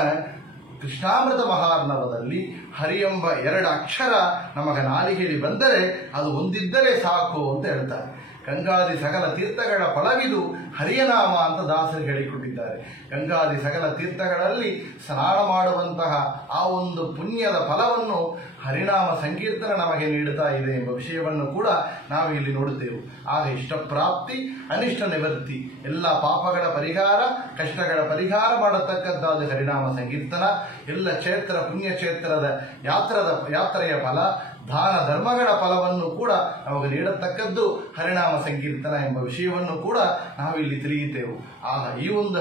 ಕೃಷ್ಣಾಮೃತ ಮಹಾರ್ಣವದಲ್ಲಿ ಹರಿ ಎಂಬ 2 ಅಕ್ಷರ ನಮಗೆ ನಾಲಿಗೆಯಲ್ಲಿ ಬಂದರೆ ಅದು ಒಂದಿದ್ದರೆ ಸಾಕು ಅಂತ ಹೇಳ್ತಾರೆ. ಗಂಗಾದಿ ಸಕಲ ತೀರ್ಥಗಳ ಫಲವಿದು ಹರಿಯನಾಮ ಅಂತ ದಾಸರು ಹೇಳಿಕೊಟ್ಟಿದ್ದಾರೆ. ಗಂಗಾದಿ ಸಕಲ ತೀರ್ಥಗಳಲ್ಲಿ ಸ್ನಾನ ಮಾಡುವಂತಹ ಆ ಒಂದು ಪುಣ್ಯದ ಫಲವನ್ನು ಹರಿನಾಮ ಸಂಕೀರ್ತನ ನಮಗೆ ನೀಡುತ್ತಾ ಇದೆ ಎಂಬ ವಿಷಯವನ್ನು ಕೂಡ ನಾವು ಇಲ್ಲಿ ನೋಡುತ್ತೇವೆ. ಆಗ ಇಷ್ಟಪ್ರಾಪ್ತಿ ಅನಿಷ್ಟ ನಿವೃತ್ತಿ, ಎಲ್ಲ ಪಾಪಗಳ ಪರಿಹಾರ, ಕಷ್ಟಗಳ ಪರಿಹಾರ ಮಾಡತಕ್ಕದ್ದಾದ ಹರಿನಾಮ ಸಂಕೀರ್ತನ. ಎಲ್ಲ ಕ್ಷೇತ್ರ ಪುಣ್ಯಕ್ಷೇತ್ರದ ಯಾತ್ರೆಯ ಫಲ, ದಾನ ಧರ್ಮಗಳ ಫಲವನ್ನು ಕೂಡ ನಮಗೆ ನೀಡತಕ್ಕದ್ದು ಹರಿನಾಮ ಸಂಕೀರ್ತನ ಎಂಬ ವಿಷಯವನ್ನು ಕೂಡ ನಾವು ಇಲ್ಲಿ ತಿಳಿಯುತ್ತೇವೆ. ಆಗ ಈ ಒಂದು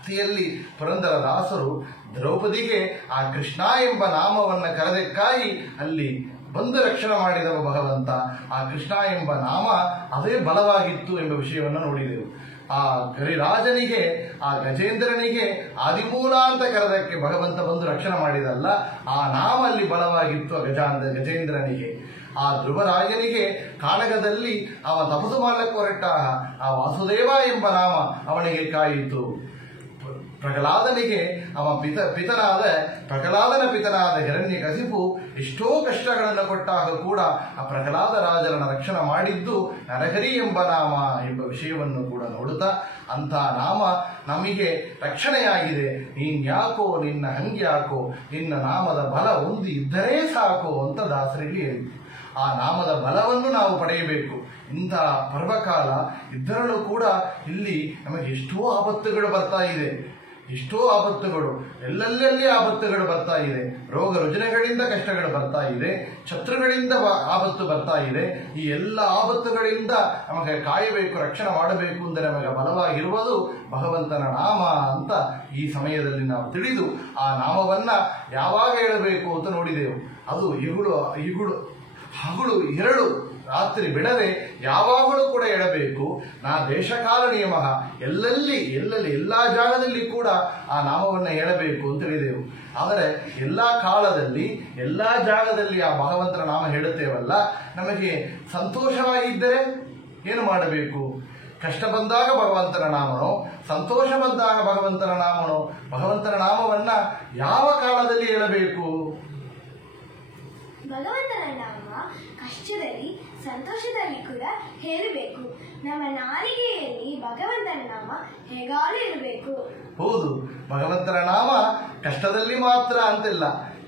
ಕಥೆಯಲ್ಲಿ ಪುರಂದರದಾಸರು ದ್ರೌಪದಿಗೆ ಆ ಕೃಷ್ಣ ಎಂಬ ನಾಮವನ್ನು ಕರೆದಕ್ಕಾಗಿ ಅಲ್ಲಿ ಬಂದು ರಕ್ಷಣೆ ಮಾಡಿದವ ಭಗವಂತ. ಆ ಕೃಷ್ಣ ಎಂಬ ನಾಮ ಅದೇ ಬಲವಾಗಿತ್ತು ಎಂಬ ವಿಷಯವನ್ನು ನೋಡಿದೆವು. ಆ ಗರಿರಾಜನಿಗೆ, ಆ ಗಜೇಂದ್ರನಿಗೆ ಆದಿಮೂಲ ಅಂತ ಕರೆದಕ್ಕೆ ಭಗವಂತ ಬಂದು ರಕ್ಷಣೆ ಮಾಡಿದಲ್ಲ, ಆ ನಾಮ ಅಲ್ಲಿ ಬಲವಾಗಿತ್ತು ಗಜೇಂದ್ರನಿಗೆ. ಆ ಧ್ರುವರಾಜನಿಗೆ ಕಾಳಗದಲ್ಲಿ ಅವ ತಪಸ್ಸು ಮಾಡಲಿಕ್ಕೆ ಹೊರಟಾಗ ಆ ವಾಸುದೇವ ಎಂಬ ನಾಮ ಅವನಿಗೆ ಕಾಯಿತು. ಪ್ರಹ್ಲಾದನಿಗೆ ಅವ ಪ್ರಹ್ಲಾದನ ಪಿತನಾದ ಹಿರಣ್ಯಕಶಿಪು ಎಷ್ಟೋ ಕಷ್ಟಗಳನ್ನು ಕೊಟ್ಟಾಗ ಕೂಡ ಆ ಪ್ರಹ್ಲಾದ ರಾಜರನ್ನು ರಕ್ಷಣೆ ಮಾಡಿದ್ದು ನರಹರಿ ಎಂಬ ನಾಮ ಎಂಬ ವಿಷಯವನ್ನು ಕೂಡ ನೋಡುತ್ತಾ, ಅಂಥ ನಾಮ ನಮಗೆ ರಕ್ಷಣೆಯಾಗಿದೆ. ನೀನ್ಯಾಕೋ ನಿನ್ನ ಹಂಗ್ಯಾಕೋ, ನಿನ್ನ ನಾಮದ ಬಲ ಒಂದು ಇದ್ದರೆ ಸಾಕು ಅಂತ ದಾಸರಿಗೆ ಹೇಳಿದ್ರು. ಆ ನಾಮದ ಬಲವನ್ನು ನಾವು ಪಡೆಯಬೇಕು. ಇಂಥ ಪರ್ವಕಾಲ ಇದ್ದರಲ್ಲೂ ಕೂಡ ಇಲ್ಲಿ ನಮಗೆ ಎಷ್ಟೋ ಆಪತ್ತುಗಳು ಬರ್ತಾ ಇದೆ. ಎಷ್ಟೋ ಆಪತ್ತುಗಳು, ಎಲ್ಲೆಲ್ಲಿ ಆಪತ್ತುಗಳು ಬರ್ತಾ ಇದೆ. ರೋಗ ರುಜಿನಗಳಿಂದ ಕಷ್ಟಗಳು ಬರ್ತಾ ಇದೆ, ಶತ್ರುಗಳಿಂದ ಆಪತ್ತು ಬರ್ತಾ ಇದೆ. ಈ ಎಲ್ಲ ಆಪತ್ತುಗಳಿಂದ ನಮಗೆ ಕಾಯಬೇಕು, ರಕ್ಷಣೆ ಮಾಡಬೇಕು ಅಂದರೆ ನಮಗೆ ಬಲವಾಗಿರುವುದು ಭಗವಂತನ ನಾಮ ಅಂತ ಈ ಸಮಯದಲ್ಲಿ ನಾವು ತಿಳಿದು ಆ ನಾಮವನ್ನ ಯಾವಾಗ ಹೇಳಬೇಕು ಅಂತ ನೋಡಿದೆವು. ಅದು ಹಗಲು ಇರಳು ರಾತ್ರಿ ಬಿಡದೆ ಯಾವಾಗಲೂ ಕೂಡ ಹೇಳಬೇಕು. ನಾ ದೇಶಕಾಲ ನಿಯಮ, ಎಲ್ಲೆಲ್ಲಿ ಎಲ್ಲ ಜಾಗದಲ್ಲಿ ಕೂಡ ಆ ನಾಮವನ್ನು ಹೇಳಬೇಕು ಅಂತ ಹೇಳಿದೆವು. ಆದರೆ ಎಲ್ಲ ಕಾಲದಲ್ಲಿ ಎಲ್ಲ ಜಾಗದಲ್ಲಿ ಆ ಭಗವಂತನ ನಾಮ ಹೇಳುತ್ತೇವಲ್ಲ, ನಮಗೆ ಸಂತೋಷವಾಗಿದ್ದರೆ ಏನು ಮಾಡಬೇಕು? ಕಷ್ಟ ಬಂದಾಗ ಭಗವಂತನ ನಾಮನೋ, ಸಂತೋಷ ಬಂದಾಗ ಭಗವಂತನ ನಾಮನೋ, ಭಗವಂತನ ನಾಮವನ್ನ ಯಾವ ಕಾಲದಲ್ಲಿ ಹೇಳಬೇಕು? ಭಗವಂತನ ನಾಮ ಕಷ್ಟದಲ್ಲಿ ಸಂತೋಷದಲ್ಲಿ ಕೂಡ ಹೇಳಬೇಕು. ನಮ್ಮ ನಾಲಿಗೆಯಲ್ಲಿ ಭಗವಂತನ ನಾಮ ಹೇಗಾದರೂ ಇರಬೇಕು. ಹೌದು, ಭಗವಂತನ ನಾಮ ಕಷ್ಟದಲ್ಲಿ ಮಾತ್ರ ಅಂತಿಲ್ಲ.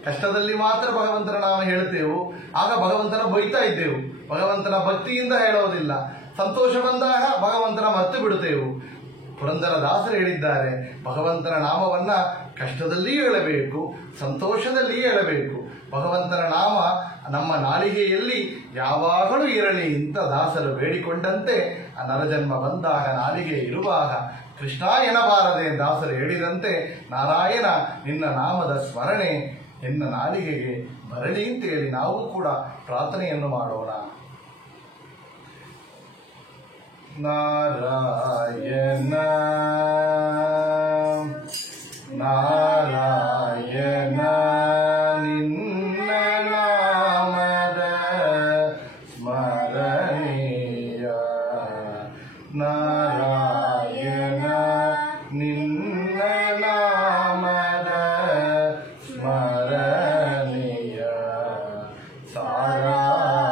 ಕಷ್ಟದಲ್ಲಿ ಮಾತ್ರ ಭಗವಂತನ ನಾಮ ಹೇಳ್ತೇವೆ, ಆಗ ಭಗವಂತನ ಬೈತಾ ಇದ್ದೆವು. ಭಗವಂತನ ಭಕ್ತಿಯಿಂದ ಹೇಳೋದಿಲ್ಲ. ಸಂತೋಷ ಬಂದಾಗ ಭಗವಂತನ ಮತ್ತೆ ಬಿಡುತ್ತೇವೆ. ಪುರಂದರದಾಸರು ಹೇಳಿದ್ದಾರೆ, ಭಗವಂತನ ನಾಮವನ್ನ ಕಷ್ಟದಲ್ಲಿ ಹೇಳಬೇಕು, ಸಂತೋಷದಲ್ಲಿ ಹೇಳಬೇಕು. ಭಗವಂತನ ನಾಮ ನಮ್ಮ ನಾಲಿಗೆಯಲ್ಲಿ ಯಾವಾಗಲೂ ಇರಲಿ ಅಂತ ದಾಸರು ಬೇಡಿಕೊಂಡಂತೆ ಆ ನರಜನ್ಮ ಬಂದಾಗ ನಾಲಿಗೆ ಇರುವಾಗ ಕೃಷ್ಣ ಎನ್ನಬಾರದೆ ದಾಸರು ಹೇಳಿದಂತೆ ನಾರಾಯಣ ನಿನ್ನ ನಾಮದ ಸ್ಮರಣೆ ಎನ್ನ ನಾಲಿಗೆಗೆ ಬರಲಿ ಅಂತೇಳಿ ನಾವು ಕೂಡ ಪ್ರಾರ್ಥನೆಯನ್ನು ಮಾಡೋಣ. ನಾರಾಯಣ ನಾರಾಯಣ ನಿನ್ನ ನಾಮದ ಸ್ಮರಣೆಯ, ನಾರಾಯಣ ನಿನ್ನ ನಾಮದ ಸ್ಮರಣೆಯ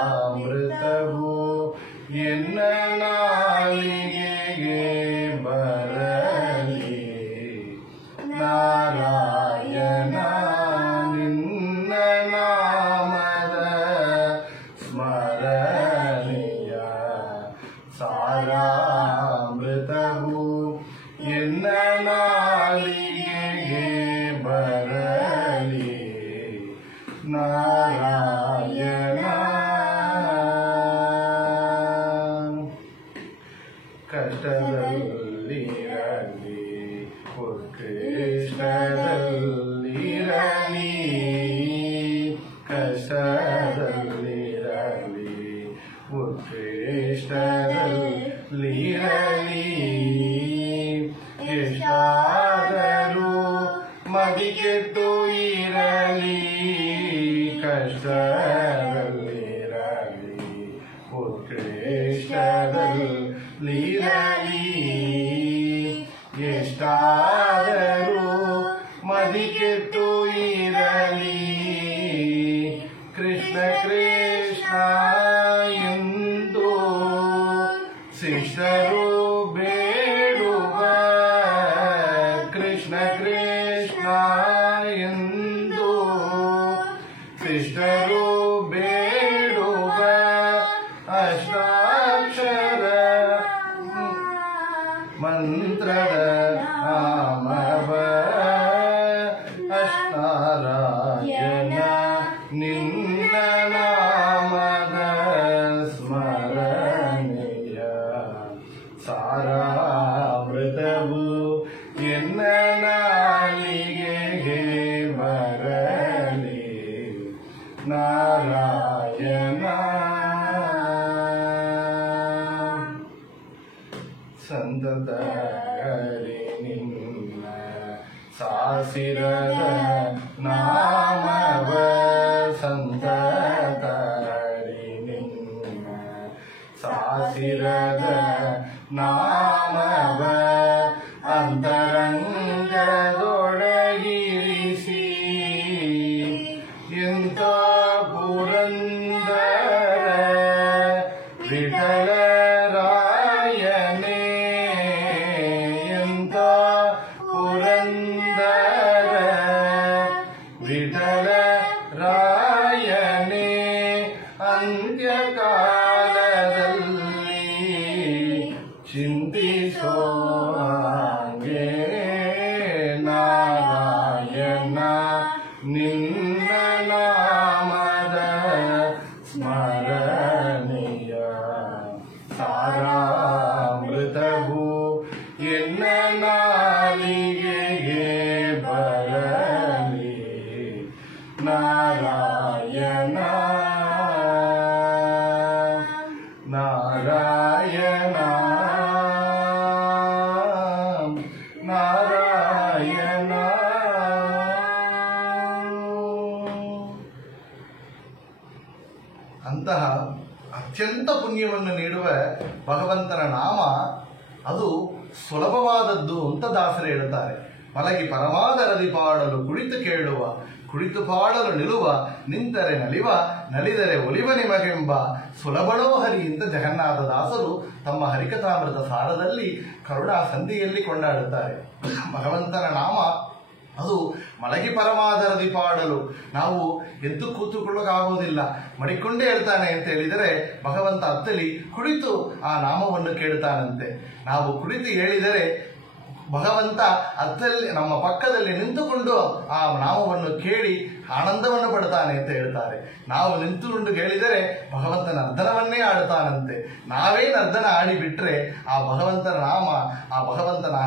ಸಾರಾಮೃತವು ಎನ್ನ ನಾಲಿಗೆಗೆ ಬರಲಿ. ನಾರಾಯಣ ನಿನ್ನ ನಾಮದ ಸ್ಮರಣೆಯ ಸಾರಾಮೃತವು ಎನ್ನ ನಾಲಿಗೆಗೆ ಬರಲಿ. ನಾರಾಯಣ ಕಷ್ಟದಲ್ಲಿರಲಿ ಉತ್ಕೃಷ್ಟದಲ್ಲಿರಲಿ, ಕಷ್ಟದಲ್ಲಿರಲಿ ಉತ್ಕೃಷ್ಟದಲ್ಲಿರಲಿ, ಎಷ್ಟಾದರೂ ಮದಿಗೆಟ್ಟು ಇರಲಿ, ಕಷ್ಟದಲ್ಲಿರಲಿ ಉತ್ಕೃಷ್ಟದಲ್ಲಿರಲಿ, ಎಷ್ಟಾದರೂ ಮದಿಗೆಟ್ಟು ಇರಲಿ. ಕೃಷ್ಣ ಕೃಷ್ಣ ಎಂದು ಶಿಷ್ಟರು ಬೇಡುವ, ಕೃಷ್ಣ ಕೃಷ್ಣ ಎಂದು ಶಿಷ್ಟರು ಬೇಡುವ ಅಷ್ಟಾಕ್ಷರ ಮಂತ್ರದ ನಾಮವ, ಅಷ್ಟಾರಾಯಣ ನಿನ್ನ ನಾಮದ ಸ್ಮರಣೆಯ ಸಾರಾಮೃತವು ಎನ್ನ ನಾಲಿಗೆಗೆ ಬರಲಿ. ನಾರಾಯಣ ಸಂತತ ಹರಿ ನಿನ್ನ ಸಾಸಿರದ ನಾಮವ, ಸಂತತ ಹರಿ ನಿನ್ನ ಸಾಸಿರದ ನಾಮವ ಅಂತರಂಗದೊಳಗಿರಿಸಿ ಎಂತ ಪುರಂದರ ವಿಠಲರಾಯನೇ, ಎಂತ ಪುರಂದರ ವಿಠಲರಾಯನೇ, ಅಂತ್ಯಕಾಲದಲ್ಲಿ ಚಿಂತಿಸೋ ಹಾಗೆ ನಾರಾಯಣ ನಿನ್ನ ನಾಮದ ಸ್ಮರಣೆಯ ಸಾರಾಮೃತವು ಎನ್ನ ನಾಲಿಗೆಗೆ ಬರಲಿ. ನಾರಾಯಣ ನಾರಾಯಣ ನಾರಾಯಣ. ಅಂತಹ ಅತ್ಯಂತ ಪುಣ್ಯವನ್ನು ನೀಡುವ ಭಗವಂತನ ನಾಮ ಅದು ಸುಲಭವಾದದ್ದು ಅಂತ ದಾಸರು ಹೇಳುತ್ತಾರೆ. ಮಲಗಿ ಪರಮಾದರದಿ ಪಾಡಲು ಕುಳಿತು ಕೇಳುವ, ಕುಳಿತು ಪಾಡಲು ನಿಲುವ, ನಿಂತರೆ ನಲಿವ, ನಲಿದರೆ ಒಲಿವ ನಿಮಗೆಂಬ ಸುಲಭಳೋ ಹರಿ ಅಂತ ಜಗನ್ನಾಥದಾಸರು ತಮ್ಮ ಹರಿಕಥಾಮೃತ ಸಾರದಲ್ಲಿ ಕರುಣಾ ಸಂಧಿಯಲ್ಲಿ ಕೊಂಡಾಡುತ್ತಾರೆ. ಭಗವಂತನ ನಾಮ ಅದು ಮಲಗಿ ಪರಮಾದರದಿ ಪಾಡಲು, ನಾವು ಎದ್ದು ಕೂತುಕೊಳ್ಳೋಕ್ಕಾಗೋದಿಲ್ಲ, ಮಡಿಕೊಂಡೇ ಹೇಳ್ತಾನೆ ಅಂತ ಹೇಳಿದರೆ ಭಗವಂತ ಅತ್ತಲಿ ಕುಳಿತು ಆ ನಾಮವನ್ನು ಕೇಳ್ತಾನಂತೆ. ನಾವು ಕುಳಿತು ಹೇಳಿದರೆ ಭಗವಂತ ಅತ್ತಲ್ಲಿ ನಮ್ಮ ಪಕ್ಕದಲ್ಲಿ ನಿಂತುಕೊಂಡು ಆ ನಾಮವನ್ನು ಕೇಳಿ ಆನಂದವನ್ನು ಪಡ್ತಾನೆ ಅಂತ ಹೇಳ್ತಾರೆ. ನಾವು ನಿಂತುಕೊಂಡು ಕೇಳಿದರೆ ಭಗವಂತ ನರ್ದನವನ್ನೇ ಆಡ್ತಾನಂತೆ. ನಾವೇ ನರ್ದನ ಆಡಿಬಿಟ್ರೆ ಆ ಭಗವಂತನ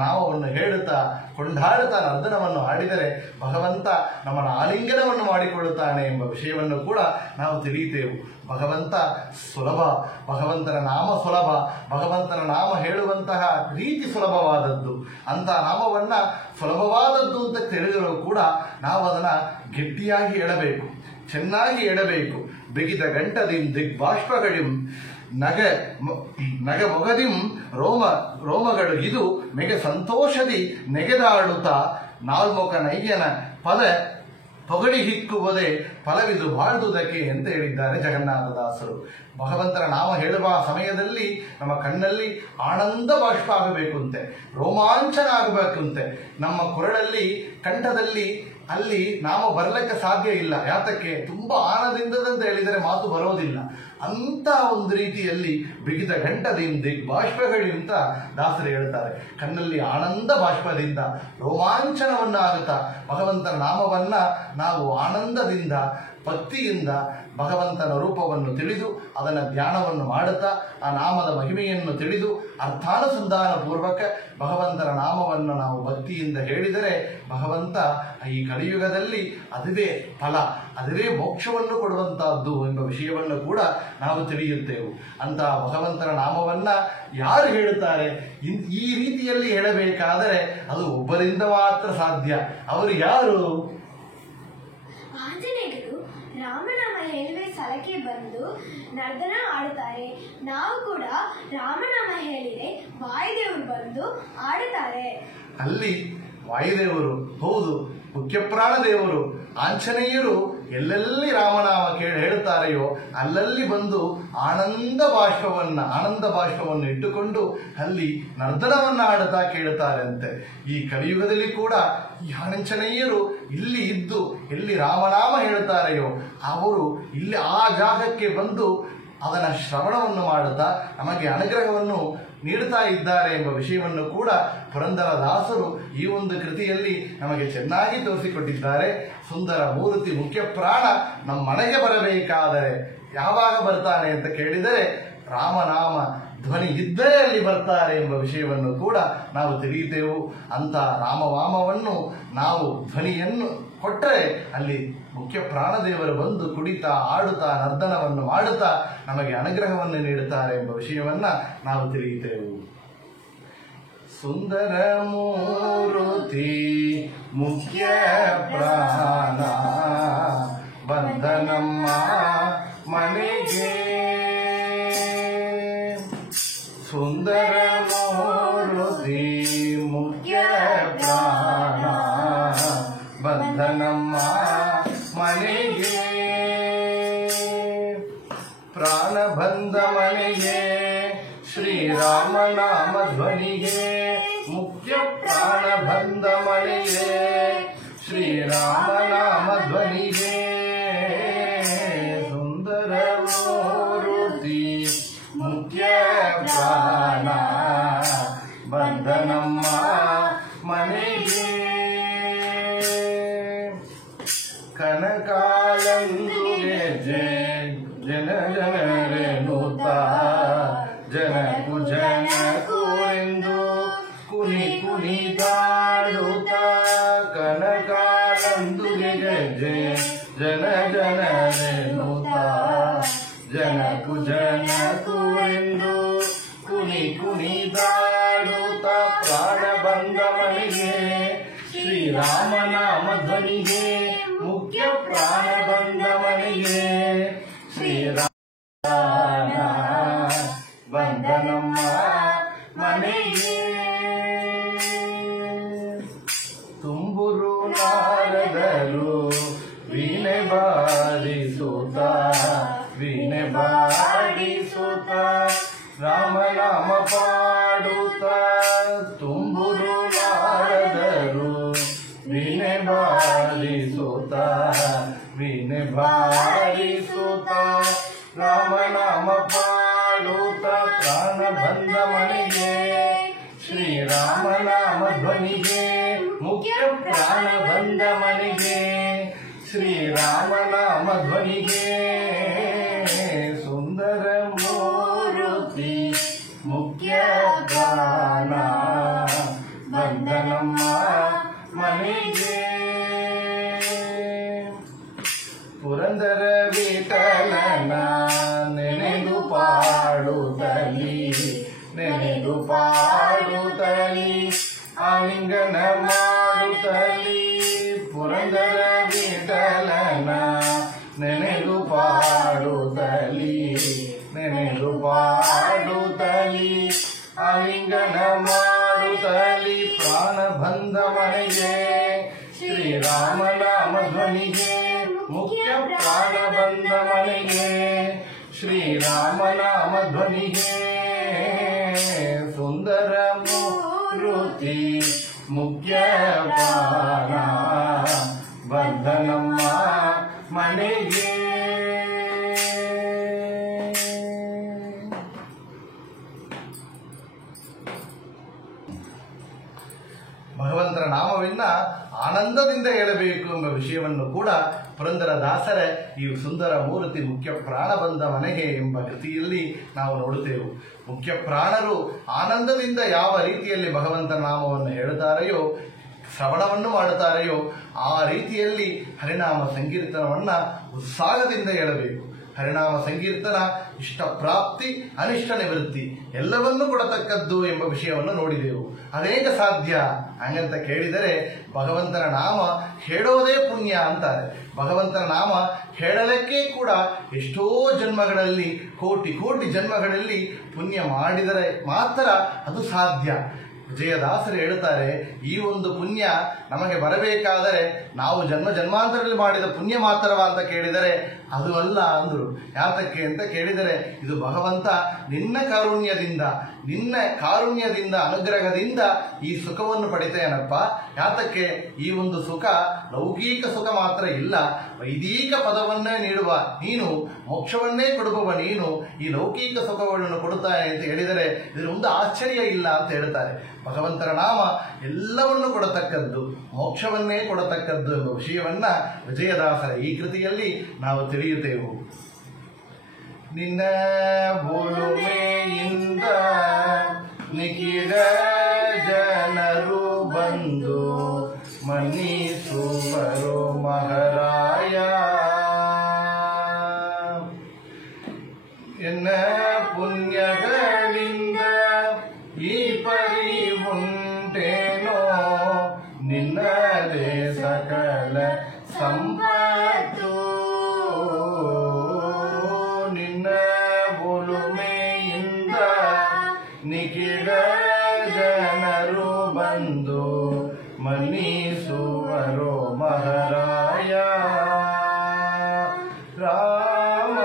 ನಾಮವನ್ನು ಹೇಳುತ್ತಾ ಕೊಂಡಾಡುತ್ತಾ ನರ್ದನವನ್ನು ಆಡಿದರೆ ಭಗವಂತ ನಮ್ಮನ್ನು ಆಲಿಂಗನವನ್ನು ಮಾಡಿಕೊಳ್ಳುತ್ತಾನೆ ಎಂಬ ವಿಷಯವನ್ನು ಕೂಡ ನಾವು ತಿಳಿಯುತ್ತೇವೆ. ಭಗವಂತ ಸುಲಭ, ಭಗವಂತನ ನಾಮ ಸುಲಭ, ಭಗವಂತನ ನಾಮ ಹೇಳುವಂತಹ ರೀತಿ ಸುಲಭವಾದದ್ದು. ಅಂತ ನಾಮವನ್ನ ಸುಲಭವಾದದ್ದು ಅಂತ ತಿಳಿದರೂ ಕೂಡ ನಾವು ಅದನ್ನ ಗಟ್ಟಿಯಾಗಿ ಎಳಬೇಕು, ಚೆನ್ನಾಗಿ ಎಡಬೇಕು. ಬಿಗಿದ ಗಂಟದಿಂ ದಿಗ್ಬಾಷ್ಪಗಳಿಂ ನಗ ಮೊಗದಿಂ ರೋಮಗಳು ಇದು ಮೆಗೆ ಸಂತೋಷದಿ ನೆಗೆದಾಡುತ್ತಾ ನಾಲ್ಮುಖ ನಯ್ಯನ ಪದ ಪೊಗಡಿ ಹಿಕ್ಕುವುದೇ ಫಲವಿದು ಬಾಳ್ದುದಕ್ಕೆ ಅಂತ ಹೇಳಿದ್ದಾರೆ ಜಗನ್ನಾಥದಾಸರು. ಭಗವಂತನ ನಾಮ ಹೇಳುವ ಸಮಯದಲ್ಲಿ ನಮ್ಮ ಕಣ್ಣಲ್ಲಿ ಆನಂದ ಬಾಷ್ಪ ಆಗಬೇಕಂತೆ, ರೋಮಾಂಚನ ಆಗಬೇಕಂತೆ. ನಮ್ಮ ಕೊರಳಲ್ಲಿ ಕಂಠದಲ್ಲಿ ಅಲ್ಲಿ ನಾಮ ಬರಲಿಕ್ಕೆ ಸಾಧ್ಯ ಇಲ್ಲ. ಯಾತಕ್ಕೆ? ತುಂಬಾ ಆನಂದದಿಂದ ಹೇಳಿದರೆ ಮಾತು ಬರೋದಿಲ್ಲ. ಅಂತ ಒಂದು ರೀತಿಯಲ್ಲಿ ಬಿಗಿದ ಗಂಟದಿಂದ ದಿಗ್ಬಾಷ್ಪಗಳಿಂತ ದಾಸರು ಹೇಳ್ತಾರೆ. ಕಣ್ಣಲ್ಲಿ ಆನಂದ ಬಾಷ್ಪದಿಂದ ರೋಮಾಂಚನವನ್ನ ಆಗುತ್ತಾ ಭಗವಂತನ ನಾಮವನ್ನ ನಾವು ಆನಂದದಿಂದ ಭಕ್ತಿಯಿಂದ ಭಗವಂತನ ರೂಪವನ್ನು ತಿಳಿದು ಅದನ್ನ ಧ್ಯಾನವನ್ನು ಮಾಡುತ್ತಾ ಆ ನಾಮದ ಮಹಿಮೆಯನ್ನು ತಿಳಿದು ಅರ್ಥಾನುಸಂಧಾನ ಪೂರ್ವಕ ಭಗವಂತನ ನಾಮವನ್ನು ನಾವು ಭಕ್ತಿಯಿಂದ ಹೇಳಿದರೆ ಭಗವಂತ ಈ ಕಲಿಯುಗದಲ್ಲಿ ಅದುವೇ ಫಲ, ಅದುವೇ ಮೋಕ್ಷವನ್ನು ಕೊಡುವಂತಹದ್ದು ಎಂಬ ವಿಷಯವನ್ನು ಕೂಡ ನಾವು ತಿಳಿಯುತ್ತೇವೆ. ಅಂತ ಭಗವಂತನ ನಾಮವನ್ನ ಯಾರು ಹೇಳುತ್ತಾರೆ? ಈ ರೀತಿಯಲ್ಲಿ ಹೇಳಬೇಕಾದರೆ ಅದು ಒಬ್ಬರಿಂದ ಮಾತ್ರ ಸಾಧ್ಯ. ಅವರು ಯಾರು? ಆಂಜನೇಯರು ರಾಮನಾಮ ಹೇಳುವ ಸ್ಥಳಕ್ಕೆ ಬಂದು ನರ್ದನ ಆಡುತ್ತಾರೆ. ನಾವು ಕೂಡ ರಾಮನಾಮ ಹೇಳಿದರೆ ವಾಯುದೇವರು ಬಂದು ಆಡುತ್ತಾರೆ. ಅಲ್ಲಿ ವಾಯುದೇವರು ಹೌದು, ಮುಖ್ಯ ಪ್ರಾಣ ದೇವರು ಆಂಜನೇಯರು ಎಲ್ಲೆಲ್ಲಿ ರಾಮನಾಮ ಹೇಳುತ್ತಾರೆಯೋ ಅಲ್ಲಲ್ಲಿ ಬಂದು ಆನಂದ ಬಾಷ್ಪವನ್ನು ಇಟ್ಟುಕೊಂಡು ಅಲ್ಲಿ ನರ್ದನವನ್ನ ಆಡುತ್ತಾ ಕೇಳುತ್ತಾರಂತೆ. ಈ ಕಲಿಯುಗದಲ್ಲಿ ಕೂಡ ಈ ಆಂಜನೇಯರು ಇಲ್ಲಿ ಇದ್ದು ಎಲ್ಲಿ ರಾಮನಾಮ ಹೇಳುತ್ತಾರೆಯೋ ಅವರು ಇಲ್ಲಿ ಆ ಜಾಗಕ್ಕೆ ಬಂದು ಅದನ್ನ ಶ್ರವಣವನ್ನು ಮಾಡುತ್ತಾ ನಮಗೆ ಅನುಗ್ರಹವನ್ನು ನೀಡುತ್ತಾ ಇದ್ದಾರೆ ಎಂಬ ವಿಷಯವನ್ನು ಕೂಡ ಪುರಂದರದಾಸರು ಈ ಒಂದು ಕೃತಿಯಲ್ಲಿ ನಮಗೆ ಚೆನ್ನಾಗಿ ತೋರಿಸಿಕೊಟ್ಟಿದ್ದಾರೆ. ಸುಂದರ ಮೂರ್ತಿ ಮುಖ್ಯ ಪ್ರಾಣ ನಮ್ಮ ಮನೆಗೆ ಬರಬೇಕಾದರೆ ಯಾವಾಗ ಬರ್ತಾನೆ ಅಂತ ಕೇಳಿದರೆ ರಾಮನಾಮ ಧ್ವನಿ ಇದ್ದರೆ ಅಲ್ಲಿ ಬರ್ತಾರೆ ಎಂಬ ವಿಷಯವನ್ನು ಕೂಡ ನಾವು ತಿಳಿಯುತ್ತೇವೆ. ಅಂತ ರಾಮವಾಮವನ್ನು ನಾವು ಧ್ವನಿಯನ್ನು ಕೊಟ್ಟರೆ ಅಲ್ಲಿ ಮುಖ್ಯ ಪ್ರಾಣದೇವರು ಬಂದು ಕುಡಿತಾ ಆಡುತ್ತಾ ನರ್ದನವನ್ನು ಮಾಡುತ್ತಾ ನಮಗೆ ಅನುಗ್ರಹವನ್ನು ನೀಡುತ್ತಾರೆ ಎಂಬ ವಿಷಯವನ್ನ ನಾವು ತಿಳಿಯುತ್ತೇವೆ. ಸುಂದರ ಮೂರುತಿ ಮುಖ್ಯ ಪ್ರಾಣ ಬಂದನಮ್ಮ ಮನೆಗೆ, ಸುಂದರ ಮೂರುತಿ ಮುಖ್ಯ ಪ್ರಾಣ ಬಂದನಮ್ಮ ಮನೆಗೆ, ಪ್ರಾಣ ಬಂದ ಮನೆಗೆ ಶ್ರೀರಾಮನಾಮ ಧ್ವನಿಗೆ, ಮುಖ್ಯ ಪ್ರಾಣ ಬಂದ ಮನೆಗೆ ಶ್ರೀರಾಮನಾಮ ಧ್ವನಿಗೆ, ಸುಂದರ ಮೂರುತಿ ಮುಖ್ಯ ಪ್ರಾಣ ಬಂದನಮ್ಮ ಮನೆಗೆ, ಕನಕಾಲಂದುಗೆ ಜನ ಜನರೆನುತ್ತ ಜನಕು ಜನಕುರೆಂದು ಕುನಿ ಕುಣಿದಾಡುತ್ತ, ಕನಕಾಲಂದುಗೆ ಜನ ಜನರೆನುತ್ತ ಜನಕು ಜನಕುರೆಂದು ಕುನಿ ಕುಣಿದಾಡುತ್ತ, ಪ್ರಾಣ ಬಂದ ಮನೆಗೆ ಶ್ರೀರಾಮನಾಮ ಧ್ವನಿಗೆ, ಮುಖ್ಯ ಪ್ರಾಣ ಬಂದ ಮನೆಗೆ ಶ್ರೀರಾಮ ಬಂದನಮ್ಮ ಮನೆಗೆ, ಬಾರಿಸುತ್ತ ವೀಣೆ ಬಾರಿಸುತ್ತ ರಾಮನಾಮ ಪಾಡುತ್ತ ಪ್ರಾಣ ಬಂದ ಮನೆಗೆ ಶ್ರೀರಾಮನಾಮ ಧ್ವನಿಗೆ ಮುಖ್ಯ ಪ್ರಾಣ ಬಂದ ಮನೆಗೆ ಶ್ರೀರಾಮನಾಮ ಧ್ವನಿಗೆ ಸುಂದರ ಮೂರುತಿ ಮುಖ್ಯ ಪ್ರಾಣ ಬಂದನಮ್ಮ ಮನೆಗೆ ಪುರಂದರ ವಿಠಲನ ನೆನೆದು ಪಾಡುತ್ತಲಿ ನೆನೆದು ಪಾಡುತ್ತಲಿ ಆಲಿಂಗನ ಮಾಡುತ್ತಲಿ ಪುರಂದರ ವಿಠಲನ ನೆನೆದು ಪಾಡುತ್ತಲಿ ನೆನೆದು ಪಾಡುತ್ತಲಿ ಆಲಿಂಗನ ಮಾಡುತ್ತಲಿ ಪ್ರಾಣ ಬಂದ ಮನೆಗೆ ಶ್ರೀರಾಮನಾಮ ಧ್ವನಿಗೆ ಮುಖ್ಯ ಪ್ರಾಣ ಬಂದ ಮನೆಗೆ ಶ್ರೀರಾಮನಾಮ ಧ್ವನಿಗೆ ಸುಂದರ ಮೂರುತಿ ಮುಖ್ಯ ಪ್ರಾಣ ಬಂದನಮ್ಮ ಮನೆಗೆ. ಭಗವಂತನ ನಾಮವನ್ನ ಆನಂದದಿಂದ ಹೇಳಬೇಕು ಎಂಬ ವಿಷಯವನ್ನು ಕೂಡ ಪುರಂದರದಾಸರೇ ಈ ಸುಂದರ ಮೂರ್ತಿ ಮುಖ್ಯ ಪ್ರಾಣ ಬಂದ ಮನೆಗೆ ಎಂಬ ಕೃತಿಯಲ್ಲಿ ನಾವು ನೋಡುತ್ತೇವೆ. ಮುಖ್ಯ ಪ್ರಾಣರು ಆನಂದದಿಂದ ಯಾವ ರೀತಿಯಲ್ಲಿ ಭಗವಂತನ ನಾಮವನ್ನು ಹೇಳುತ್ತಾರೆಯೋ, ಶ್ರವಣವನ್ನು ಮಾಡುತ್ತಾರೆಯೋ ಆ ರೀತಿಯಲ್ಲಿ ಹರಿನಾಮ ಸಂಕೀರ್ತನವನ್ನ ಉತ್ಸಾಹದಿಂದ ಹೇಳಬೇಕು. ಹರಿನಾಮ ಸಂಕೀರ್ತನ ಇಷ್ಟ ಪ್ರಾಪ್ತಿ ಅನಿಷ್ಟ ನಿವೃತ್ತಿ ಎಲ್ಲವನ್ನೂ ಕೊಡತಕ್ಕದ್ದು ಎಂಬ ವಿಷಯವನ್ನು ನೋಡಿದೆವು. ಅದೇಗ ಸಾಧ್ಯ ಹಂಗಂತ ಕೇಳಿದರೆ ಭಗವಂತನ ನಾಮ ಹೇಳೋದೇ ಪುಣ್ಯ ಅಂತಾರೆ. ಭಗವಂತನ ನಾಮ ಹೇಳಲಿಕ್ಕೆ ಕೂಡ ಎಷ್ಟೋ ಜನ್ಮಗಳಲ್ಲಿ ಕೋಟಿ ಕೋಟಿ ಜನ್ಮಗಳಲ್ಲಿ ಪುಣ್ಯ ಮಾಡಿದರೆ ಮಾತ್ರ ಅದು ಸಾಧ್ಯ. ವಿಜಯದಾಸರು ಹೇಳುತ್ತಾರೆ, ಈ ಒಂದು ಪುಣ್ಯ ನಮಗೆ ಬರಬೇಕಾದರೆ ನಾವು ಜನ್ಮ ಜನ್ಮಾಂತರದಲ್ಲಿ ಮಾಡಿದ ಪುಣ್ಯ ಮಾತ್ರವಾ ಅಂತ ಕೇಳಿದರೆ ಅದು ಅಲ್ಲ ಅಂದರು. ಯಾತಕ್ಕೆ ಅಂತ ಕೇಳಿದರೆ ಇದು ಭಗವಂತ ನಿನ್ನ ಕಾರುಣ್ಯದಿಂದ ಅನುಗ್ರಹದಿಂದ ಈ ಸುಖವನ್ನು ಪಡಿತೇನಪ್ಪ. ಯಾತಕ್ಕೆ ಈ ಒಂದು ಸುಖ ಲೌಕಿಕ ಸುಖ ಮಾತ್ರ ಇಲ್ಲ, ವೈದಿಕ ಪದವನ್ನೇ ನೀಡುವ ನೀನು, ಮೋಕ್ಷವನ್ನೇ ಕೊಡುವವ ನೀನು ಈ ಲೌಕಿಕ ಸುಖಗಳನ್ನು ಕೊಡುತ್ತಾನೆ ಅಂತ ಹೇಳಿದರೆ ಇದರ ಒಂದು ಆಶ್ಚರ್ಯ ಇಲ್ಲ ಅಂತ ಹೇಳ್ತಾರೆ. ಭಗವಂತನ ನಾಮ ಎಲ್ಲವನ್ನು ಕೊಡತಕ್ಕದ್ದು, ಮೋಕ್ಷವನ್ನೇ ಕೊಡತಕ್ಕದ್ದು ಎಂಬ ವಿಷಯವನ್ನ ವಿಜಯದಾಸರ ಈ ಕೃತಿಯಲ್ಲಿ ನಾವು ತಿಳಿಯುತ್ತೇವೆ. ನಿನ್ನ ಒಲುಮೆಯಿಂದ ನಿಖಿಲ ಜನರು ಬಂದು ಮನ್ನಿಸುವರು ಮಹಾರಾಯ. ಎನ್ನ ಪುಣ್ಯಗಳಿಂದ ಈ ಪರಿ ಉಂಟೇನೋ ನಿನ್ನದೇ ಸಕಲ ಸಂಪತ್ತು. ನಿನ್ನ ಒಲುಮೆಯಿಂದ ನಿಖಿಲ ಜನರು ಬಂದು ಮನ್ನಿಸುವರು ಮಹಾರಾಯ. ರಾಮ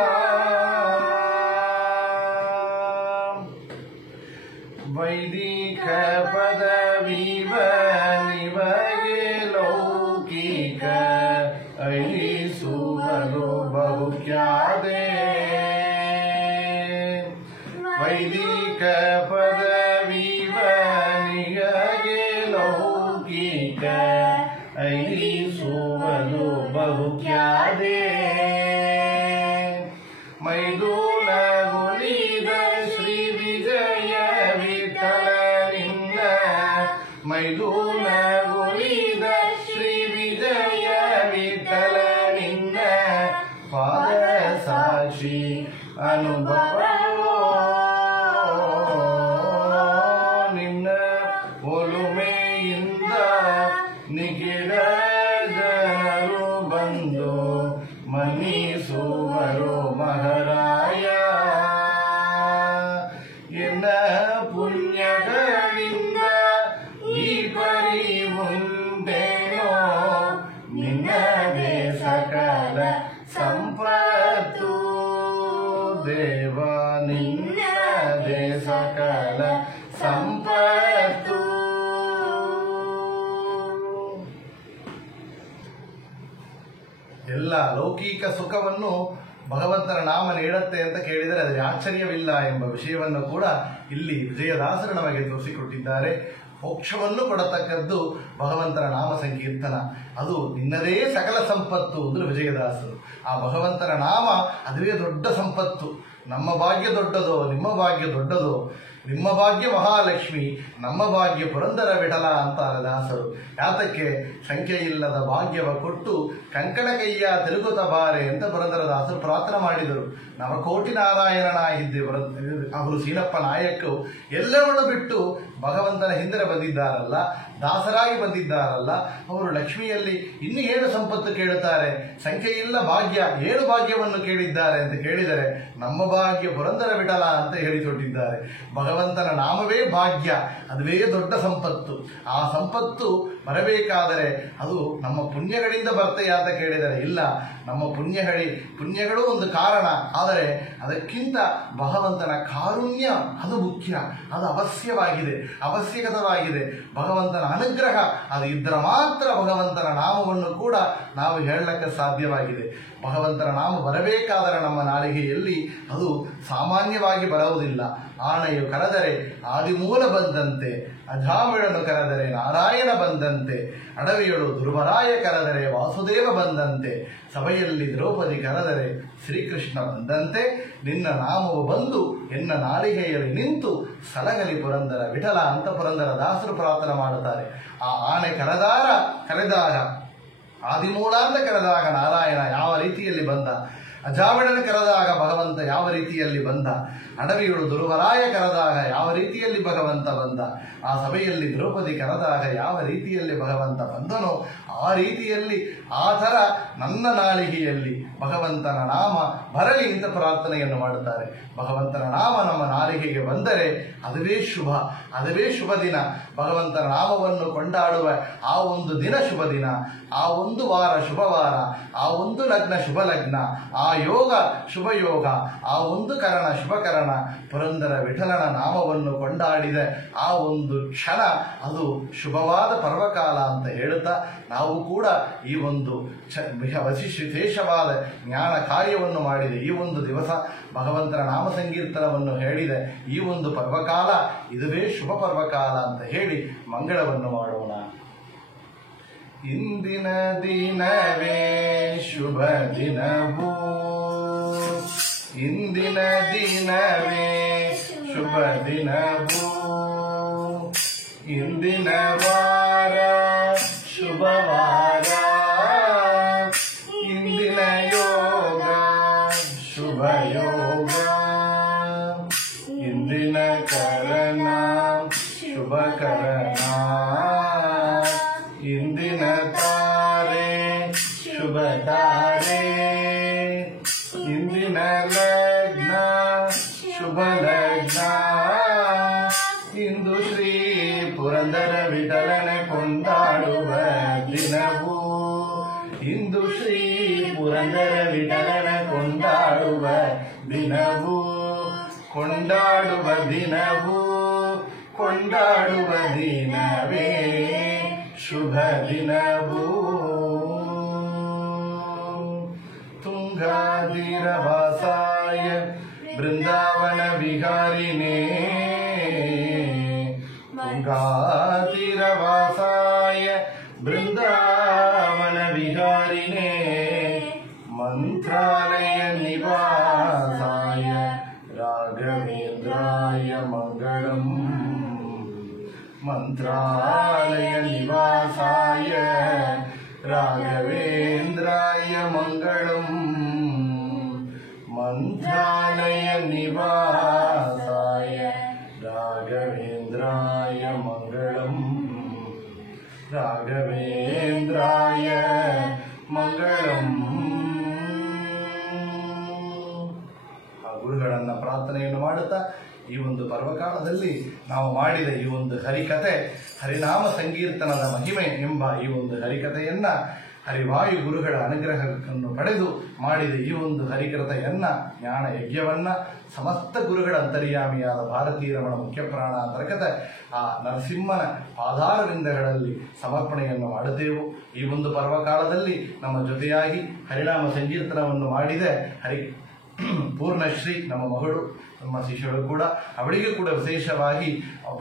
ವೈದಿಕ ಪದವಿವ ನಿಮಗೆ ಲೌಕಿಕ ಐಲಿಸುವರು ಬಹುಖ್ಯಾತೆ. ವೈದಿಕ ಪದವಿವ ನಿಮಗೆ ಲೌಕಿಕ ಐಲಿಸುವರು ಬಹುಖ್ಯಾತೆ. ಮೈದೂನ ಗುಳಿದ ಶ್ರೀ ವಿಜಯ ವಿಠಲ ನಿನ್ನ ಮೈದೂನ ಗುಳಿದ ಶ್ರೀ ವಿಜಯ ವಿಠಲ ನಿನ್ನ ಪಾದ ಸಾಕ್ಷಿ ಅನುಭವವೋ. ನಿನ್ನ ಒಲುಮೆಯಿಂದ ನಿಖಿಲ ಜನರು ಬಂದು ಮನ್ನಿಸುವರು ಮಹಾರಾಯ. ಎನ್ನ ಪುಣ್ಯಗಳಿಂದ ಈ ಪರಿ ಉಂಟೇನೋ ನಿನ್ನದೇ ಸಕಲ ಸಂಪತ್ತು ದೇವ. ಎಲ್ಲ ಲೌಕಿಕ ಸುಖವನ್ನು ಭಗವಂತನ ನಾಮ ನೀಡುತ್ತೆ ಅಂತ ಕೇಳಿದರೆ ಅದರಲ್ಲಿ ಆಶ್ಚರ್ಯವಿಲ್ಲ ಎಂಬ ವಿಷಯವನ್ನು ಕೂಡ ಇಲ್ಲಿ ವಿಜಯದಾಸರು ನಮಗೆ ತೋರಿಸಿಕೊಟ್ಟಿದ್ದಾರೆ. ಮೋಕ್ಷವನ್ನು ಕೊಡತಕ್ಕದ್ದು ಭಗವಂತನ ನಾಮ ಸಂಕೀರ್ತನ, ಅದು ನಿನ್ನದೇ ಸಕಲ ಸಂಪತ್ತು ಅಂದ್ರೆ ವಿಜಯದಾಸರು. ಆ ಭಗವಂತನ ನಾಮ ಅದುವೇ ದೊಡ್ಡ ಸಂಪತ್ತು. ನಮ್ಮ ಭಾಗ್ಯ ದೊಡ್ಡದೋ ನಿಮ್ಮ ಭಾಗ್ಯ ದೊಡ್ಡದೋ, ನಿಮ್ಮ ಭಾಗ್ಯ ಮಹಾಲಕ್ಷ್ಮಿ, ನಮ್ಮ ಭಾಗ್ಯ ಪುರಂದರ ವಿಠಲ ಅಂತಾರೆ ದಾಸರು. ಯಾತಕ್ಕೆ? ಸಂಖ್ಯೆ ಇಲ್ಲದ ಭಾಗ್ಯವ ಕೊಟ್ಟು ಕಂಕಣ ಕೈಯ ತಿರುಗುತ್ತ ಬಾರೆ ಅಂತ ಪುರಂದರದಾಸರು ಪ್ರಾರ್ಥನೆ ಮಾಡಿದರು. ನವಕೋಟಿ ನಾರಾಯಣನಾಗಿದ್ದೆ ಅವರು ಸೀನಪ್ಪ ನಾಯಕರು ಎಲ್ಲವನ್ನು ಬಿಟ್ಟು ಭಗವಂತನ ಹಿಂದೆ ಬಂದಿದ್ದಾರಲ್ಲ, ದಾಸರಾಗಿ ಬಂದಿದ್ದಾರಲ್ಲ, ಅವರು ಲಕ್ಷ್ಮಿಯಲ್ಲಿ ಇನ್ನು ಏನು ಸಂಪತ್ತು ಕೇಳುತ್ತಾರೆ? ಸಂಖ್ಯೆ ಇಲ್ಲ ಭಾಗ್ಯ, ಏನು ಭಾಗ್ಯವನ್ನು ಕೇಳಿದ್ದಾರೆ ಅಂತ ಕೇಳಿದರೆ ನಮ್ಮ ಭಾಗ್ಯ ಪುರಂದರ ವಿಠಲ ಅಂತ ಹೇಳಿಕೊಟ್ಟಿದ್ದಾರೆ. ಭಗವಂತನ ನಾಮವೇ ಭಾಗ್ಯ, ಅದುವೇ ದೊಡ್ಡ ಸಂಪತ್ತು. ಆ ಸಂಪತ್ತು ಬರಬೇಕಾದರೆ ಅದು ನಮ್ಮ ಪುಣ್ಯಗಳಿಂದ ಬರ್ತೇಯ ಅಂತ ಕೇಳಿದರೆ ಇಲ್ಲ, ನಮ್ಮ ಪುಣ್ಯಗಳು ಒಂದು ಕಾರಣ, ಆದರೆ ಅದಕ್ಕಿಂತ ಭಗವಂತನ ಕಾರುಣ್ಯ ಅದು ಮುಖ್ಯ, ಅದು ಅವಶ್ಯಕತವಾಗಿದೆ. ಭಗವಂತನ ಅನುಗ್ರಹ ಅದು ಇದ್ದರೆ ಮಾತ್ರ ಭಗವಂತನ ನಾಮವನ್ನು ಕೂಡ ನಾವು ಹೇಳಲಿಕ್ಕೆ ಸಾಧ್ಯವಾಗಿದೆ. ಭಗವಂತನ ನಾಮ ಬರಬೇಕಾದರೆ ನಮ್ಮ ನಾಲಿಗೆಯಲ್ಲಿ ಅದು ಸಾಮಾನ್ಯವಾಗಿ ಬರುವುದಿಲ್ಲ. ಆನೆಯು ಕರೆದರೆ ಆದಿಮೂಲ ಬಂದಂತೆ, ಅಜಾಮಿಳನು ಕರೆದರೆ ನಾರಾಯಣ ಬಂದಂತೆ, ಅಡವಿಯಳು ದುರ್ಬರಾಯ ಕರೆದರೆ ವಾಸುದೇವ ಬಂದಂತೆ, ಸಭೆಯಲ್ಲಿ ದ್ರೌಪದಿ ಕರೆದರೆ ಶ್ರೀಕೃಷ್ಣ ಬಂದಂತೆ, ನಿನ್ನ ನಾಮವು ಬಂದು ಎನ್ನ ನಾಲಿಗೆಯಲ್ಲಿ ನಿಂತು ಸಲಗಲಿ ಪುರಂದರ ವಿಠಲ ಅಂತ ಪುರಂದರ ದಾಸರು ಪ್ರಾರ್ಥನೆ ಮಾಡುತ್ತಾರೆ. ಆ ಆನೆ ಕರೆದಾಗ ಆದಿಮೂಲ ಅಂತ ಕರೆದಾಗ ನಾರಾಯಣ ಯಾವ ರೀತಿಯಲ್ಲಿ ಬಂದ, ಅಜಾಮಿಳನ ಕರೆದಾಗ ಭಗವಂತ ಯಾವ ರೀತಿಯಲ್ಲಿ ಬಂದ, ಅಡವಿಯಳು ದುರ್ವರಾಯ ಕರೆದಾಗ ಯಾವ ರೀತಿಯಲ್ಲಿ ಭಗವಂತ ಬಂದ, ಆ ಸಭೆಯಲ್ಲಿ ದ್ರೌಪದಿ ಕರೆದಾಗ ಯಾವ ರೀತಿಯಲ್ಲಿ ಭಗವಂತ ಬಂದನೋ ಆ ರೀತಿಯಲ್ಲಿ ಆ ಥರ ನನ್ನ ನಾಲಿಗೆಯಲ್ಲಿ ಭಗವಂತನ ನಾಮ ಬರಲಿ ಅಂತ ಪ್ರಾರ್ಥನೆಯನ್ನು ಮಾಡುತ್ತಾರೆ. ಭಗವಂತನ ನಾಮ ನಮ್ಮ ನಾಲಿಗೆಗೆ ಬಂದರೆ ಅದುವೇ ಶುಭ ದಿನ. ಭಗವಂತನ ನಾಮವನ್ನು ಕೊಂಡಾಡುವ ಆ ಒಂದು ದಿನ ಶುಭ ದಿನ, ಆ ಒಂದು ವಾರ ಶುಭವಾರ, ಆ ಒಂದು ಲಗ್ನ ಶುಭ ಲಗ್ನ, ಆ ಯೋಗ ಶುಭ ಯೋಗ, ಆ ಒಂದು ಕರಣ ಶುಭ ಕರಣ, ಪುರಂದರ ವಿಠಲನ ನಾಮವನ್ನು ಕೊಂಡಾಡಿದ ಆ ಒಂದು ಕ್ಷಣ ಅದು ಶುಭವಾದ ಪರ್ವಕಾಲ ಅಂತ ಹೇಳುತ್ತಾ ನಾವು ಕೂಡ ಈ ಒಂದು ವಿಶೇಷವಾದ ಜ್ಞಾನ ಕಾರ್ಯವನ್ನು ಮಾಡಿದೆ. ಈ ಒಂದು ದಿವಸ ಭಗವಂತನ ನಾಮ ಸಂಕೀರ್ತನವನ್ನು ಹೇಳಿದ ಈ ಒಂದು ಪರ್ವಕಾಲ ಇದುವೇ ಶುಭ ಪರ್ವಕಾಲ ಅಂತ ಹೇಳಿ ಮಂಗಳವನ್ನು ಮಾಡೋಣ. ಇಂದಿನ ದಿನವೇ ಶುಭ ದಿನವೂ, ಇಂದಿನ ದಿನವೇ ಶುಭ ದಿನವೂ, ಇಂದಿನ ವಾರ ಶುಭವಾರ, ಇಂದಿನ ಯೋಗ ಶುಭ ಯೋಗ, ಇಂದಿನ ಕರಣ ಶುಭ ಕರಣ, ಇಂದಿನ ತಾರೆ ಶುಭ ತಾರೆ, ಇಂದಿನ ಲಗ್ನ ಶುಭ ಲಗ್ನ, ಇಂದು ಶ್ರೀ ಪುರಂದರ ವಿಠಲನ ಕೊಂಡಾಡುವ ದಿನವೂ, ಇಂದು ಶ್ರೀ ಪುರಂದರ ವಿಠಲನ ಕೊಂಡಾಡುವ ದಿನವೂ, ಕೊಂಡಾಡುವ ದಿನವೂ, ಕೊಂಡಾಡುವ ದಿನವೇ ಶುಭ ದಿನವೂ. ತುಂಗಾದಿರವಾಸಾಯ ಬೃಂದಾವನ ವಿಹಾರಿನೇ, ತುಂಗಾದಿರವಾಸಾಯ ಬೃಂದಾವನ ವಿಹಾರಿನೇ, ಮಂತ್ರಾಲಯ ನಿವಾಸಾಯ ರಾಘವೇಂದ್ರಾಯ ಮಂಗಳಂ, ಮಂತ್ರಾಲಯ ನಿವಾಸಾಯ ರಾಘವೇಂದ್ರಾಯ ಮಂಗಳಂ, ಮಂತ್ರಾಲಯ ನಿವಾಸಾಯ ರಾಘವೇಂದ್ರಾಯ ಮಂಗಳಂ, ರಾಘವೇಂದ್ರಾಯ ಮಂಗಳಂ. ಆ ಗುರುಗಳನ್ನ ಪ್ರಾರ್ಥನೆಯನ್ನು ಮಾಡುತ್ತಾ ಈ ಒಂದು ಪರ್ವಕಾಲದಲ್ಲಿ ನಾವು ಮಾಡಿದ ಈ ಒಂದು ಹರಿಕತೆ, ಹರಿನಾಮ ಸಂಕೀರ್ತನದ ಮಹಿಮೆ ಎಂಬ ಈ ಒಂದು ಹರಿಕತೆಯನ್ನ ಹರಿವಾಯು ಗುರುಗಳ ಅನುಗ್ರಹವನ್ನು ಪಡೆದು ಮಾಡಿದ ಈ ಒಂದು ಹರಿಕೃತೆಯನ್ನ ಜ್ಞಾನ ಯಜ್ಞವನ್ನ ಸಮಸ್ತ ಗುರುಗಳ ಅಂತರ್ಯಾಮಿಯಾದ ಭಾರತೀಯ ರಮಣ ಮುಖ್ಯ ಪ್ರಾಣ ಅಂತರ್ಗತ ಆ ನರಸಿಂಹನ ಪಾದಾರವಿಂದಗಳಲ್ಲಿ ಸಮರ್ಪಣೆಯನ್ನು ಮಾಡುತ್ತೇವೆ. ಈ ಒಂದು ಪರ್ವಕಾಲದಲ್ಲಿ ನಮ್ಮ ಜೊತೆಯಾಗಿ ಹರಿನಾಮ ಸಂಕೀರ್ತನವನ್ನು ಮಾಡಿದ ಪೂರ್ಣಶ್ರೀ ನಮ್ಮ ಮಗಳು, ನಮ್ಮ ಶಿಷ್ಯರು ಕೂಡ, ಅವಳಿಗೆ ಕೂಡ ವಿಶೇಷವಾಗಿ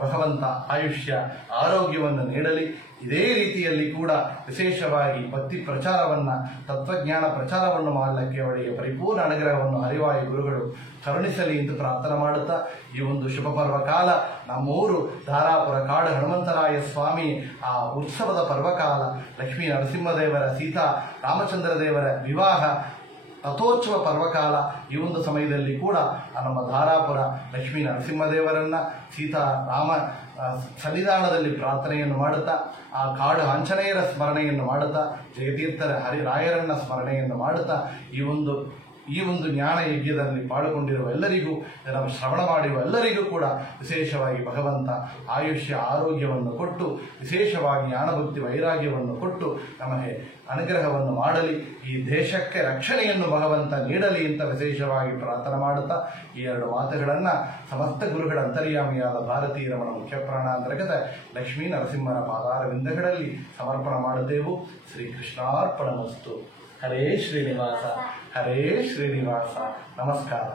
ಭಗವಂತ ಆಯುಷ್ಯ ಆರೋಗ್ಯವನ್ನು ನೀಡಲಿ. ಇದೇ ರೀತಿಯಲ್ಲಿ ಕೂಡ ವಿಶೇಷವಾಗಿ ಭಕ್ತಿ ಪ್ರಚಾರವನ್ನು, ತತ್ವಜ್ಞಾನ ಪ್ರಚಾರವನ್ನು ಮಾಡಲಿಕ್ಕೆ ಅವಳಿಗೆ ಪರಿಪೂರ್ಣ ಅನುಗ್ರಹವನ್ನು ಹರಿವಾಯು ಗುರುಗಳು ಕರುಣಿಸಲಿ ಎಂದು ಪ್ರಾರ್ಥನೆ ಮಾಡುತ್ತಾ ಈ ಒಂದು ಶುಭ ಪರ್ವಕಾಲ ನಮ್ಮೂರು ಧಾರಾಪುರ ಕಾಡು ಹನುಮಂತರಾಯ ಸ್ವಾಮಿ ಆ ಉತ್ಸವದ ಪರ್ವಕಾಲ, ಲಕ್ಷ್ಮೀ ನರಸಿಂಹದೇವರ ಸೀತಾ ರಾಮಚಂದ್ರ ದೇವರ ವಿವಾಹ ರಥೋತ್ಸವ ಪರ್ವಕಾಲ. ಈ ಒಂದು ಸಮಯದಲ್ಲಿ ಕೂಡ ನಮ್ಮ ಧಾರಾಪುರ ಲಕ್ಷ್ಮೀ ನರಸಿಂಹದೇವರನ್ನ ಸೀತಾರಾಮ ಸನ್ನಿಧಾನದಲ್ಲಿ ಪ್ರಾರ್ಥನೆಯನ್ನು ಮಾಡುತ್ತಾ, ಆ ಕಾಡು ಆಂಜನೇಯರ ಸ್ಮರಣೆಯನ್ನು ಮಾಡುತ್ತಾ, ಜಗತೀರ್ಥರ ಹರಿರಾಯರನ್ನ ಸ್ಮರಣೆಯನ್ನು ಮಾಡುತ್ತಾ ಈ ಒಂದು ಜ್ಞಾನ ಯಜ್ಞದಲ್ಲಿ ಪಾಲ್ಗೊಂಡಿರುವ ಎಲ್ಲರಿಗೂ, ನಮ್ಮ ಶ್ರವಣ ಮಾಡಿರುವ ಎಲ್ಲರಿಗೂ ಕೂಡ ವಿಶೇಷವಾಗಿ ಭಗವಂತ ಆಯುಷ್ಯ ಆರೋಗ್ಯವನ್ನು ಕೊಟ್ಟು, ವಿಶೇಷವಾಗಿ ಜ್ಞಾನಭಕ್ತಿ ವೈರಾಗ್ಯವನ್ನು ಕೊಟ್ಟು ನಮಗೆ ಅನುಗ್ರಹವನ್ನು ಮಾಡಲಿ. ಈ ದೇಶಕ್ಕೆ ರಕ್ಷಣೆಯನ್ನು ಭಗವಂತ ನೀಡಲಿ ಅಂತ ವಿಶೇಷವಾಗಿ ಪ್ರಾರ್ಥನೆ ಮಾಡುತ್ತಾ ಈ ಎರಡು ಮಾತುಗಳನ್ನು ಸಮಸ್ತ ಗುರುಗಳ ಅಂತರ್ಯಾಮಿಯಾದ ಭಾರತೀಯ ರಮಣ ಮುಖ್ಯ ಪ್ರಾಣ ಅಂತರ್ಗತ ಲಕ್ಷ್ಮೀ ನರಸಿಂಹನ ಪಾದಾರವಿಂದಗಳಲ್ಲಿ ಸಮರ್ಪಣೆ ಮಾಡುತ್ತೇವು. ಶ್ರೀಕೃಷ್ಣಾರ್ಪಣಮಸ್ತು. ಹರೇ ಶ್ರೀನಿವಾಸ, ಹರೇ ಶ್ರೀನಿವಾಸ. ನಮಸ್ಕಾರ.